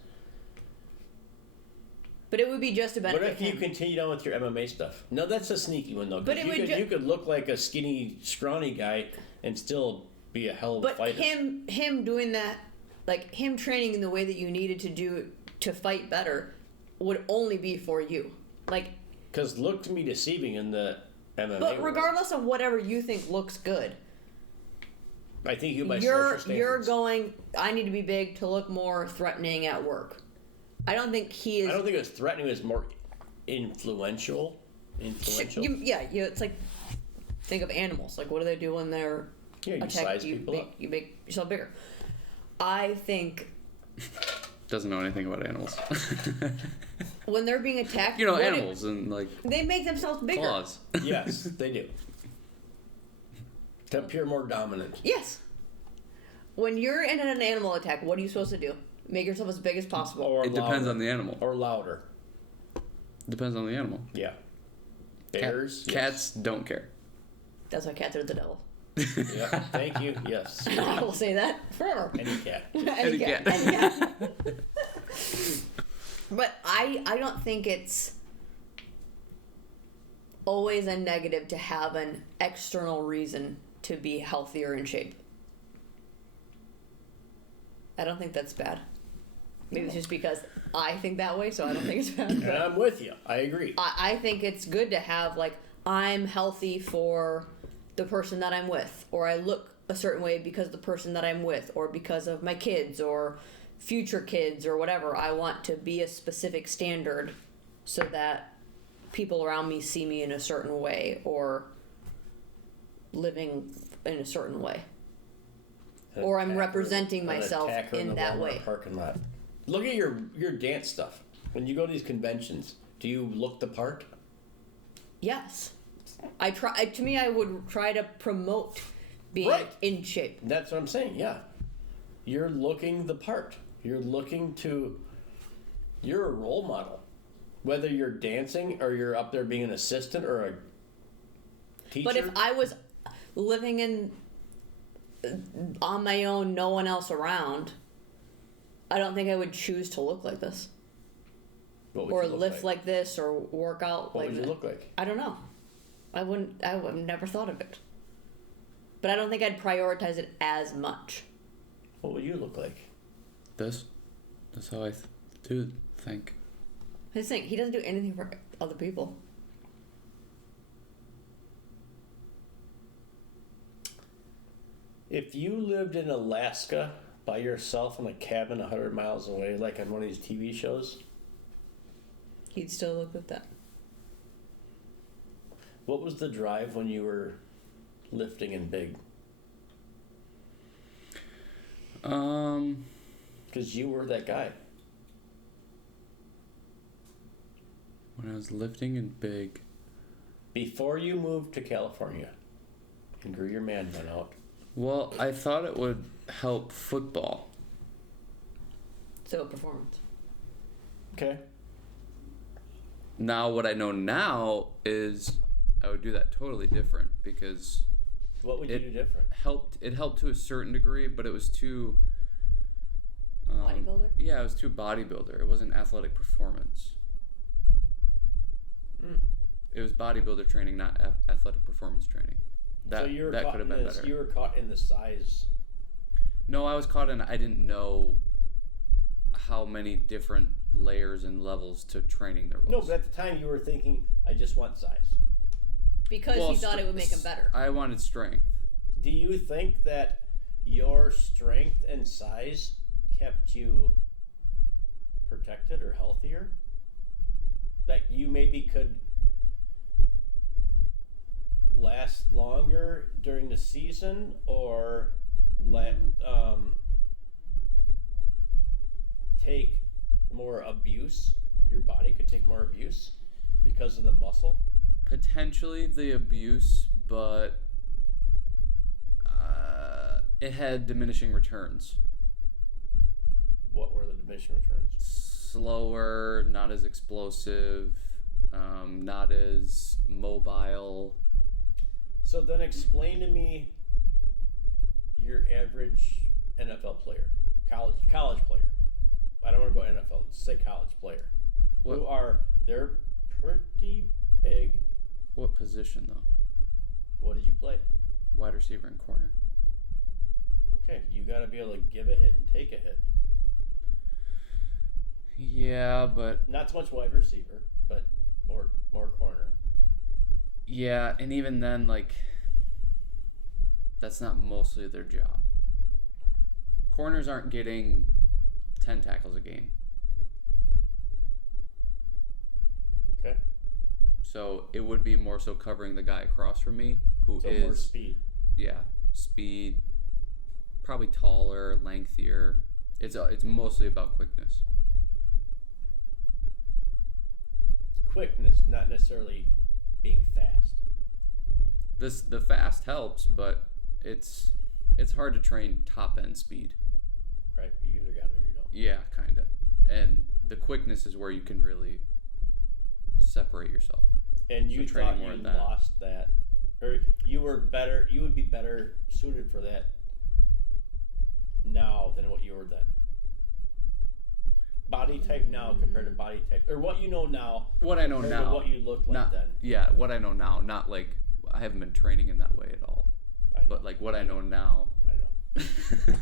But it would be just to benefit What if you him. continued on with your MMA stuff? No, that's a sneaky one though. 'Cause But it would you could look like a skinny, scrawny guy and still be a hell of a But fighter. him doing that, like him training in the way that you needed to do to fight better, would only be for you. Like, Because look to me deceiving in the MMA. but world. regardless of whatever you think looks good, I think you by you're social you're standards. going. I need to be big to look more threatening at work. I don't think he is. I don't think it was threatening. It was more influential. Influential. It's like, think of animals. Like, what do they do when they're Yeah, you attacked? size people up. You make yourself bigger. I think Doesn't know anything about animals. when they're being attacked, You know, what animals and like they make themselves bigger. claws. Yes, they do. To appear more dominant. Yes. When you're in an animal attack, what are you supposed to do? Make yourself as big as possible. Or It depends louder. on the animal. Or louder. Depends on the animal. Yeah. Bears. Cats don't care. That's why cats are the devil. Yes. Yeah. Thank you. Yes. I will say that forever. Any cat. Any cat. Any cat. But I don't think it's always a negative to have an external reason to be healthy or in shape. I don't think that's bad. Maybe it's just because I think that way, so I don't think it's bad. And I'm with you. I agree. I think it's good to have, like, I'm healthy for the person that I'm with, or I look a certain way because of the person that I'm with, or because of my kids, or future kids, or whatever. I want to be a specific standard so that people around me see me in a certain way, or living in a certain way. Or I'm representing myself in that way. Parking lot. Look at your dance stuff. When you go to these conventions, do you look the part? Yes. I would try to promote being Right. in shape. That's what I'm saying. Yeah, you're looking the part. You're a role model. Whether you're dancing or you're up there being an assistant or a teacher. But if I was living on my own, no one else around, I don't think I would choose to look like this, what would or you look lift like this, or work out What like would you that. look like? I don't know. I would never thought of it. But I don't think I'd prioritize it as much. What would you look like? This. That's how I do think. His thing, he doesn't do anything for other people. If you lived in Alaska by yourself in a cabin 100 miles away, like on one of these TV shows, he'd still look at that. what was the drive when you were lifting and big? Because you were that guy. When I was lifting and big. Before you moved to California and grew your man bun out. Well, I thought it would help football. So performance. Okay. Now, what I know now is I would do that totally different because What would you do different? it helped to a certain degree, but it was too Bodybuilder? Yeah, it was too bodybuilder. It wasn't athletic performance. It was bodybuilder training, not athletic performance training. That So you were that caught could have in been this, better. you were caught in the size. No, I was caught in. I didn't know how many different layers and levels to training there was. No, but at the time you were thinking, I just want size. Because he thought it would make him better. I wanted strength. Do you think that your strength and size kept you protected or healthier? That you maybe could last longer during the season or take more abuse? Your body could take more abuse because of the muscle? Potentially the abuse, but it had diminishing returns. What were the diminishing returns? Slower, not as explosive, not as mobile. So then explain to me your average NFL player, college player. I don't want to go NFL. Let's say college player. What? They're pretty big. What position though? What did you play? Wide receiver and corner. Okay, you got to be able to give a hit and take a hit. Yeah, but Not so much wide receiver, but more corner. yeah, and even then, like, that's not mostly their job. Corners aren't getting 10 tackles a game. Okay. So it would be more so covering the guy across from me who So is more speed. Yeah, speed, probably taller, lengthier. It's mostly about quickness. Quickness, not necessarily being fast. The fast helps, but it's hard to train top end speed. Right? You either got it or you don't. Yeah, kinda. And the quickness is where you can really separate yourself. And you So training thought more you than that. lost that, or you would be better suited for that now than what you were then. Body type now compared to body type, or what you know now. What I know compared to now, what you looked like not then. yeah. What I know now, not like I haven't been training in that way at all. I know. But like what I know now, I know.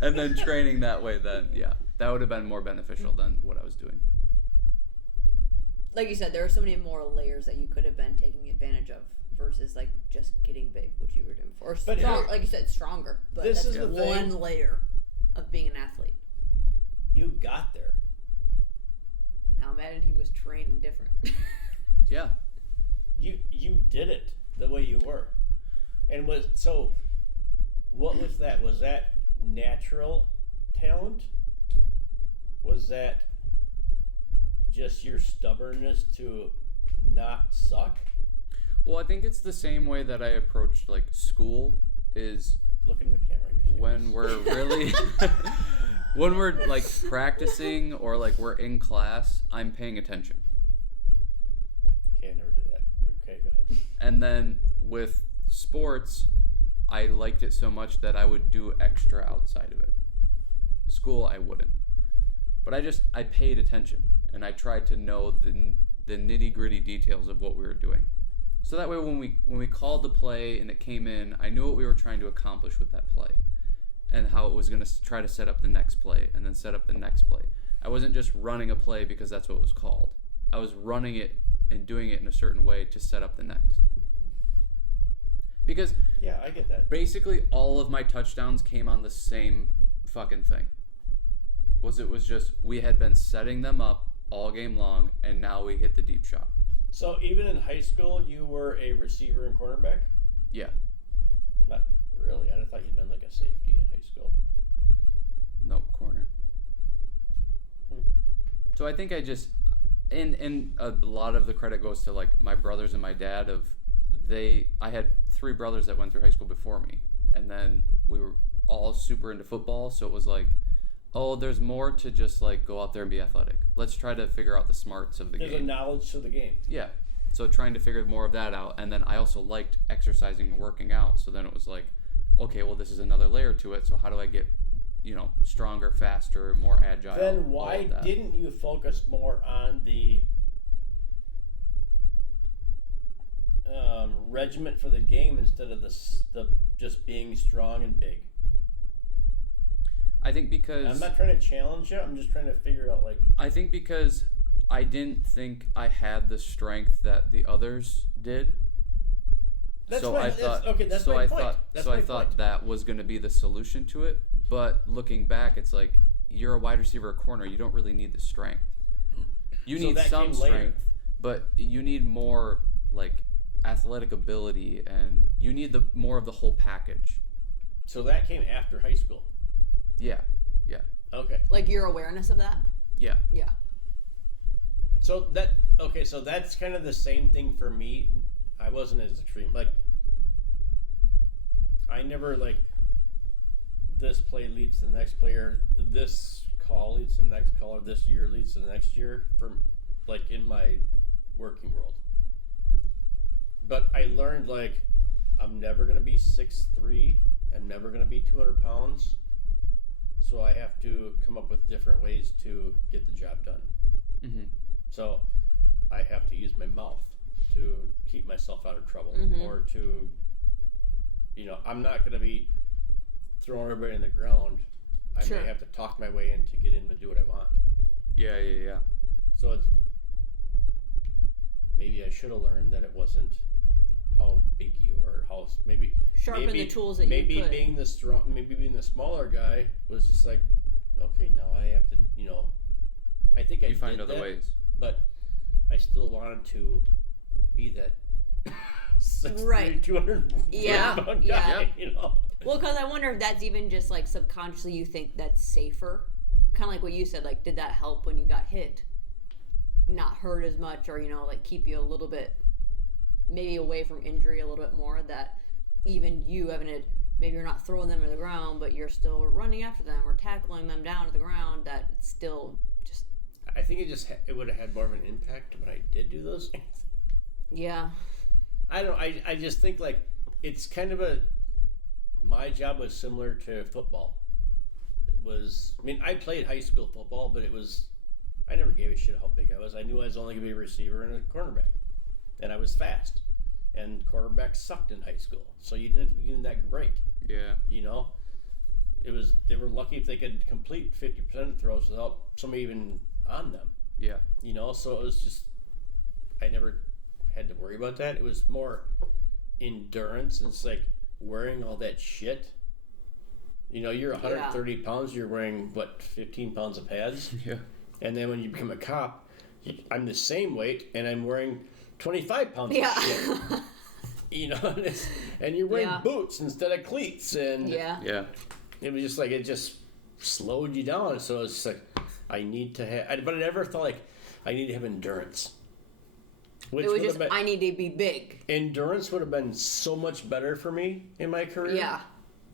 and then training that way, then yeah, that would have been more beneficial than what I was doing. Like you said, there are so many more layers that you could have been taking advantage of versus like just getting big, which you were doing before. But Like you said, stronger. But this that's is the one thing. layer of being an athlete. You got there. Now imagine he was training different. Yeah. You did it the way you were, and what was that? Was that natural talent? Was that just your stubbornness to not suck? Well, I think it's the same way that I approached like school is Look in the camera. You're serious. when we're really when we're like practicing or like we're in class, I'm paying attention. Okay, I never did that. Okay, go ahead. And then with sports, I liked it so much that I would do extra outside of it. School, I wouldn't. But I paid attention and I tried to know the nitty-gritty details of what we were doing. So that way when we called the play and it came in, I knew what we were trying to accomplish with that play and how it was going to try to set up the next play and then set up the next play. I wasn't just running a play because that's what it was called. I was running it and doing it in a certain way to set up the next. Because yeah, I get that. Basically, all of my touchdowns came on the same fucking thing. It was just we had been setting them up all game long, and now we hit the deep shot. So even in high school, you were a receiver and cornerback? Yeah. Not really. I thought you'd been like a safety in high school. Nope, corner. So I think I just, and a lot of the credit goes to like my brothers and my dad. I had 3 brothers that went through high school before me, and then we were all super into football. So it was like, oh, there's more to just like go out there and be athletic. Let's try to figure out the smarts of the game. There's a knowledge to the game. Yeah. So trying to figure more of that out. And then I also liked exercising and working out. So then it was like, okay, well, this is another layer to it. So how do I get, stronger, faster, more agile? Then why didn't you focus more on the regiment for the game instead of the just being strong and big? I think because... I'm not trying to challenge you. I'm just trying to figure out, like... I think because I didn't think I had the strength that the others did. That's so my, I thought, okay, that's so my I point. thought, that's so my I thought point. that was going to be the solution to it. But looking back, it's like, you're a wide receiver or corner. You don't really need the strength. You need some strength, but you need more, like, athletic ability, and you need more of the whole package. So that came after high school? Yeah. Okay. Like your awareness of that? Yeah. So that's kind of the same thing for me. I wasn't as extreme. Like, I never, like, this play leads to the next player, this call leads to the next call, or this year leads to the next year, from, like, in my working world. But I learned, like, I'm never going to be 6'3", I'm never going to be 200 pounds, so I have to come up with different ways to get the job done. Mm-hmm. So I have to use my mouth to keep myself out of trouble, or to, I'm not going to be throwing everybody in the ground. I may have to talk my way in to get in to do what I want. Yeah. So it's, maybe I should have learned that it wasn't how big you are, how maybe sharpen the tools that maybe you put. being the smaller guy was just like, okay, now I have to, I think I find did other that, ways, but I still wanted to be that 6'3", 200 pound guy, Well, because I wonder if that's even just like subconsciously you think that's safer. Kind of like what you said, like, did that help when you got hit? Not hurt as much, or, like keep you a little bit maybe away from injury a little bit more, that even you having it, maybe you're not throwing them to the ground, but you're still running after them or tackling them down to the ground, that it's still just... I think it would have had more of an impact when I did do those things. Yeah. I don't know, I just think, like, it's kind of my job was similar to football. I played high school football, but I never gave a shit how big I was. I knew I was only going to be a receiver and a cornerback. And I was fast. And quarterbacks sucked in high school. So you didn't have to be even that great. Yeah. They were lucky if they could complete 50% of throws without somebody even on them. Yeah. So it was just, I never had to worry about that. It was more endurance. And it's like wearing all that shit. You're 130 pounds, you're wearing, 15 pounds of pads? Yeah. And then when you become a cop, I'm the same weight, and I'm wearing 25 pounds of shit. And you're wearing boots instead of cleats. And it was just like, it just slowed you down. So it's like, I need to have, but I never felt like I need to have endurance. It was just, I need to be big. Endurance would have been so much better for me in my career. Yeah.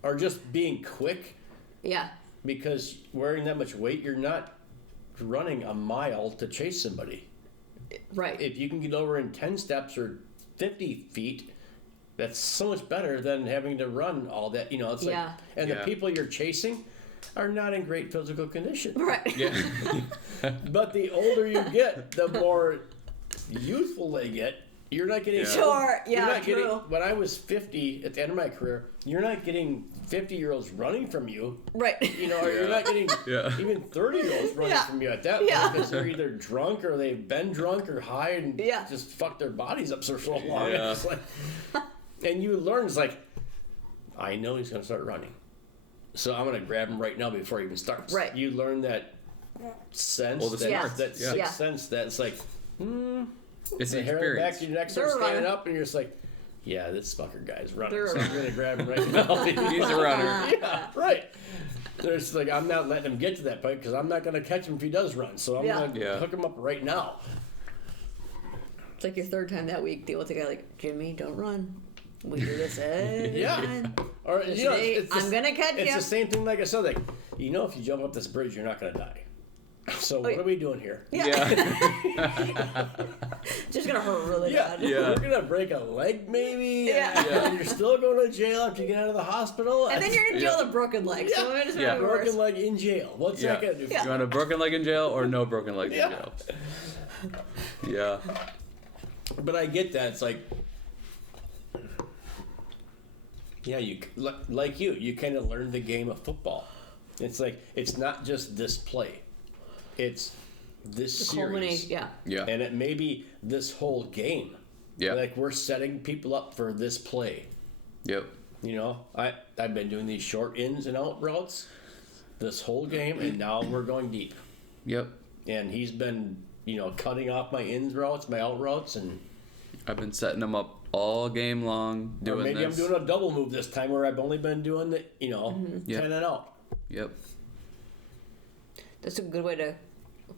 Or just being quick. Yeah. Because wearing that much weight, you're not running a mile to chase somebody. Right. If you can get over in 10 steps or 50 feet, that's so much better than having to run all that. It's like, and the people you're chasing are not in great physical condition. Right. Yeah. But the older you get, the more youthful they get. You're not getting Sure, yeah, you're not true. getting, when I was 50 at the end of my career, you're not getting 50-year-olds running from you. Right. You know, or you're not getting Yeah. even 30-years running Yeah. from you at that point Yeah. because they're either drunk or they've been drunk or high and Yeah. just fucked their bodies up for so long. Yeah. It's like, and you learn, it's like, I know he's going to start running. So I'm going to grab him right now before he even starts. Right. You learn that sense, Well, the that, smarts, that yeah. sixth sense that it's like, It's the the hair on the back experience. of your neck They're starts standing running. up and you're just like, yeah, this fucker guy's running. They're So I'm going to grab him right now. He's a runner. Yeah, right. There's like, I'm not letting him get to that point because I'm not going to catch him if he does run. So I'm Yeah. going to Yeah. hook him up right now. It's like your third time that week deal with a guy like, Jimmy, don't run. We do this every Yeah. time. Or Just you know, today, it's I'm gonna catch It's you. the same thing. Like I said, like you know, if you jump up this bridge, you're not going to die. So what yeah. are we doing here? Yeah. Just gonna hurt really Yeah, bad. Yeah. We're gonna break a leg, maybe. Yeah. And you're still going to jail after you get out of the hospital. And then you're in jail Yeah. with a broken leg. So Yeah. it's Yeah. even worse. broken leg in jail. What's that Yeah. gonna do? For Yeah. You want a broken leg in jail or no broken leg Yeah. in jail? Yeah. But I get that. It's like, yeah, you like you kind of learn the game of football. It's like it's not just this play; it's this The series, culmination, yeah. Yeah. and it may be this whole game. Yeah. Like we're setting people up for this play. Yep. You know, I've been doing these short ins and out routes this whole game, and now we're going deep. Yep. And he's been, you know, cutting off my ins routes, my out routes, and I've been setting them up all game long, or doing maybe this. I'm doing a double move this time where I've only been doing the, you know, Yeah. 10 and out. Yep. That's a good way to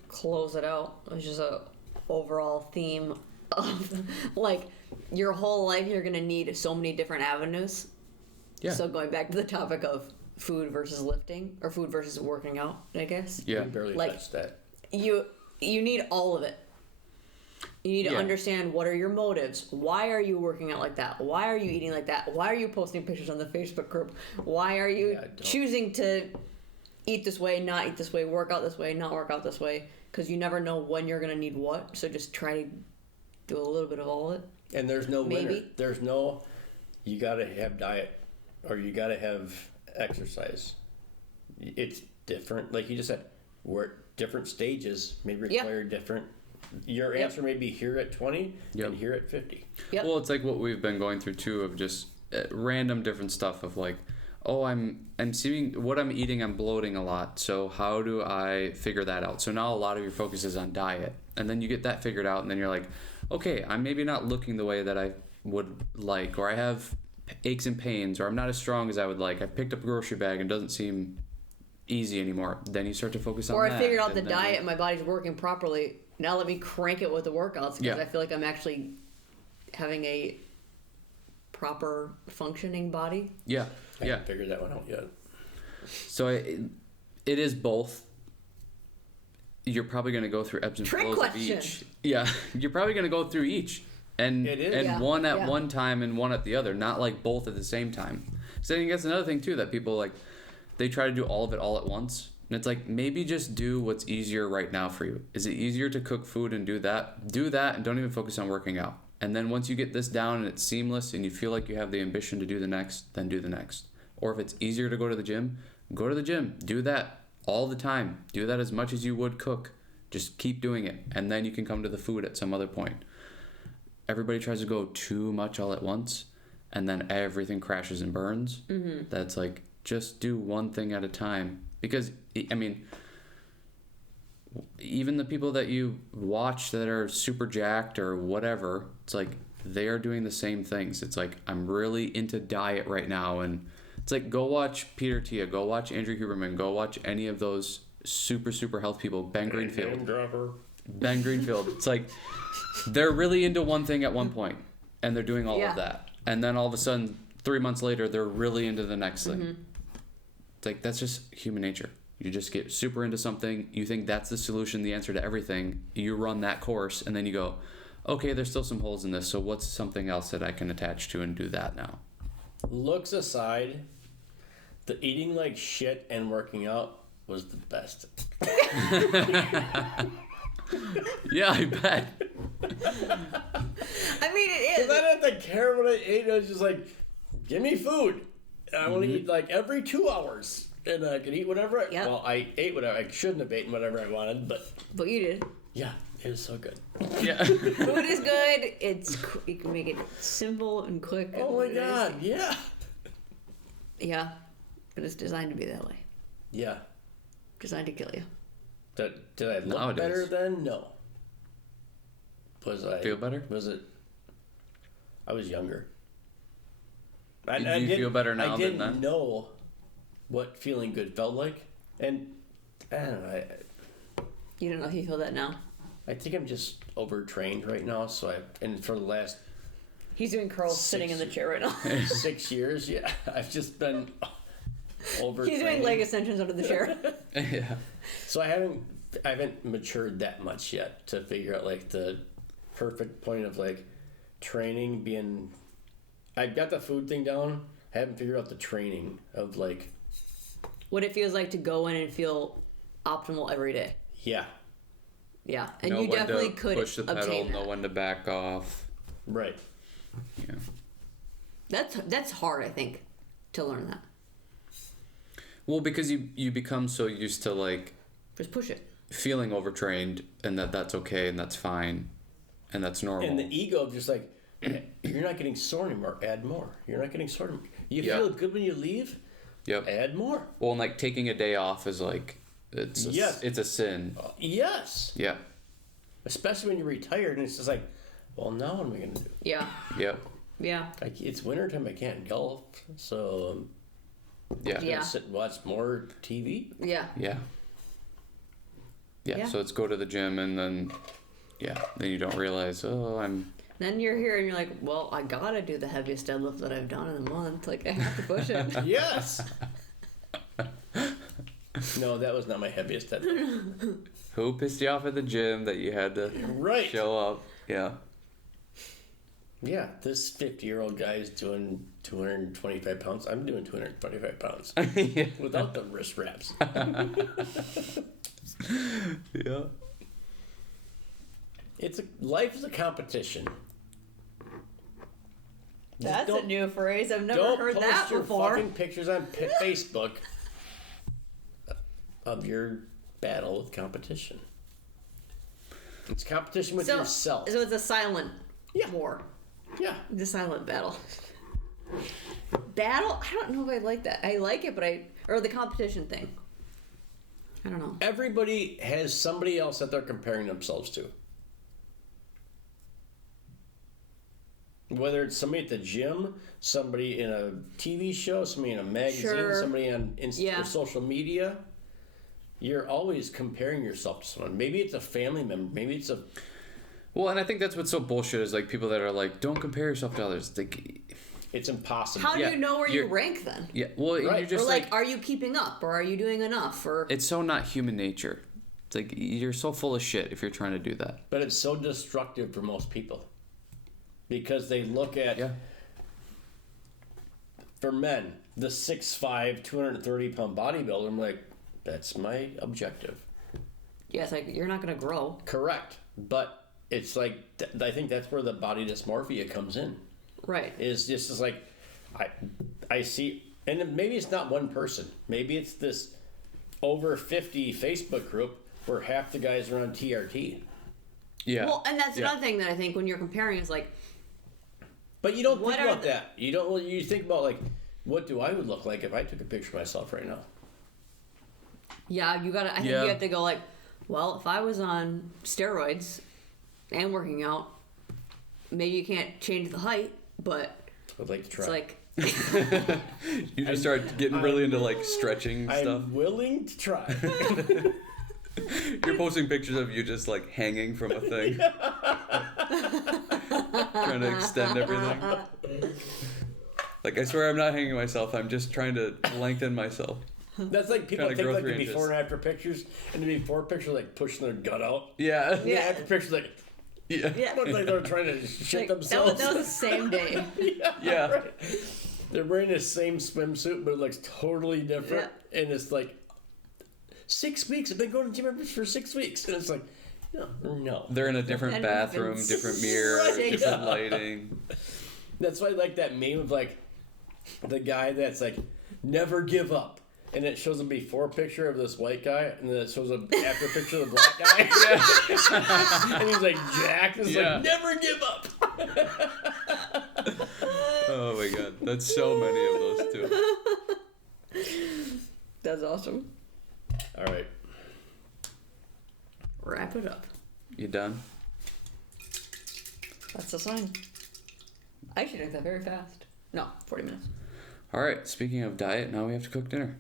close it out. It's just a overall theme of like your whole life you're gonna need so many different avenues. Yeah. So going back to the topic of food versus lifting or food versus working out, I guess. Yeah. I barely Like- touched that. You need all of it. You need to Yeah. understand what are your motives. Why are you working out like that? Why are you eating like that? Why are you posting pictures on the Facebook group? Why are you Yeah, I don't. choosing to eat this way, not eat this way, work out this way, not work out this way? Because you never know when you're going to need what. So just try to do a little bit of all of it. And there's no winner. Maybe. There's no, you got to have diet or you got to have exercise. It's different. Like you just said, we're at different stages, may require different. Your Yep. answer may be here at 20 Yep. and here at 50. Yep. Well, it's like what we've been going through too, of just random different stuff of like, oh, I'm seeing what I'm eating, I'm bloating a lot. So how do I figure that out? So now a lot of your focus is on diet, and then you get that figured out, and then you're like, okay, I'm maybe not looking the way that I would like, or I have aches and pains, or I'm not as strong as I would like. I picked up a grocery bag and it doesn't seem easy anymore. Then you start to focus on Or that. I figured out the and then- diet and my body's working properly. Now let me crank it with the workouts because Yeah. I feel like I'm actually having a proper functioning body. Yeah, I yeah. haven't figured that one out yet. So it is both. You're probably going to go through ebbs and Trick flows question. of each. Yeah, you're probably going to go through each, and It is. and Yeah, one at yeah. one time and one at the other, not like both at the same time. So I think that's another thing too that people like. They try to do all of it all at once, and it's like maybe just do what's easier right now for you. Is it easier to cook food and do that? Do that, and don't even focus on working out. And then once you get this down and it's seamless, and you feel like you have the ambition to do the next, then do the next. Or if it's easier to go to the gym, go to the gym. Do that all the time. Do that as much as you would cook. Just keep doing it. And then you can come to the food at some other point. Everybody tries to go too much all at once, and then everything crashes and burns. Mm-hmm. That's like, just do one thing at a time. Because, I mean, even the people that you watch that are super jacked or whatever, it's like they are doing the same things. It's like, I'm really into diet right now, and it's like, go watch Peter Tia, go watch Andrew Huberman, go watch any of those super health people, Ben Greenfield. Ben Greenfield. It's like they're really into one thing at one point, and they're doing all Yeah. of that, and then all of a sudden 3 months later they're really into the next thing. Mm-hmm. It's like, that's just human nature. You just get super into something, you think that's the solution, the answer to everything, you run that course, and then you go, okay, there's still some holes in this, so what's something else that I can attach to and do that now? Looks aside, the eating like shit and working out was the best. Yeah, I bet. I mean, it Because is. I didn't have to care what I ate. I was just like, give me food. And I want to eat like every 2 hours. And I can eat whatever. Yep. Well, I ate whatever. I shouldn't have eaten whatever I wanted, but But you did. yeah, it was so good. Yeah. Food is good. You can make it simple and quick. Oh my God, yeah. Yeah, but it's designed to be that way. Yeah. Designed to kill you. Did I look Nowadays. better then? No. Was I... Feel better? Was it... I was younger. Do you feel better now I than didn't then? know what feeling good felt like. And I don't know, You don't know if you feel that now. I think I'm just overtrained right now, and for the last He's doing curls sitting in the chair right now. 6 years, yeah, I've just been overtrained. He's doing leg extensions under the chair. Yeah. So I haven't matured that much yet to figure out like the perfect point of like training being. I've got the food thing down. I haven't figured out the training of like. What it feels like to go in and feel optimal every day. Yeah. Yeah, and Know you when definitely to could push the pedal, obtain know that. when to back off. Right. Yeah. That's hard, I think, to learn that. Well, because you become so used to like Just push it. feeling overtrained, and that's okay and that's fine, and that's normal. And the ego of just like, you're not getting sore anymore. Add more. You're not getting sore anymore. You Yeah. feel good when you leave. Yep. Add more. Well, and like taking a day off is like it's a sin. Yes. Yeah. Especially when you're retired and it's just like, well, now what am I gonna do? Yeah, Yep. yeah, It's wintertime. I can't golf, so Yeah. Yeah. sit and watch more TV. yeah. Yeah. Yeah. Yeah. So let's go to the gym, and then then you don't realize, I'm. Then you're here and you're like, well, I gotta do the heaviest deadlift that I've done in a month. Like, I have to push it. Yes. No, that was not my heaviest deadlift. Who pissed you off at the gym that you had to Right. show up? Yeah. Yeah, this 50-year-old guy is doing 225 pounds. I'm doing 225 pounds Yeah. without the wrist wraps. Yeah. Life is a competition. That's a new phrase. I've never Don't heard post that your before. fucking pictures on Facebook of your battle with competition. It's competition with yourself. So it's a silent Yeah. war. Yeah. The silent battle. Battle? I don't know if I like that. I like it, but or the competition thing. I don't know. Everybody has somebody else that they're comparing themselves to. Whether it's somebody at the gym, somebody in a TV show, somebody in a magazine, Sure. somebody on Yeah. or social media, you're always comparing yourself to someone. Maybe it's a family member. Maybe it's a... Well, and I think that's what's so bullshit is like people that are like, don't compare yourself to others. Like, It's impossible. How do Yeah, you know where you you're- rank then? yeah. Well, Right. you're just Or like, are you keeping up? Or are you doing enough? Or it's so not human nature. It's like you're so full of shit if you're trying to do that. But it's so destructive for most people. Because they look at... Yeah. For men, the 6'5", 230-pound bodybuilder, I'm like, that's my objective. yeah, it's like you're not gonna grow. Correct. But it's like, I think that's where the body dysmorphia comes in. Right. Is just is like, I see, and maybe it's not one person. Maybe it's this over 50 Facebook group where half the guys are on TRT. Yeah. Well, and that's Yeah. another thing that I think when you're comparing is like, But you don't What think are about the- that. You don't. You think about like, what do I would look like if I took a picture of myself right now? yeah, you gotta. I think Yeah. you have to go like, well, if I was on steroids and working out, maybe you can't change the height, but I'd like to try. it's like, You just start getting really into like stretching stuff. I'm willing to try. You're posting pictures of you just like hanging from a thing. Trying to extend everything. Like I swear I'm not hanging myself, I'm just trying to lengthen myself. That's like people Trying to take grow like 3 the inches. before and after pictures, and the before picture like pushing their gut out. Yeah. And the Yeah. after pictures like Yeah. yeah, look like they're trying to shit like, that themselves. was the same day. Yeah. Right. They're wearing the same swimsuit, but it looks totally different. And it's like 6 weeks. I've been going to the gym for 6 weeks, and it's like, No. They're in a different bathroom, different mirror, Right, different lighting. That's why I like that meme of like the guy that's like, never give up. And it shows a before picture of this white guy, and then it shows a after picture of the black guy. And he's like jacked. It's like, never give up. Oh my god, that's so many of those too. That's awesome. All right. Wrap it up. You done? That's the sign. I actually did that very fast. No, 40 minutes. All right, speaking of diet, now we have to cook dinner.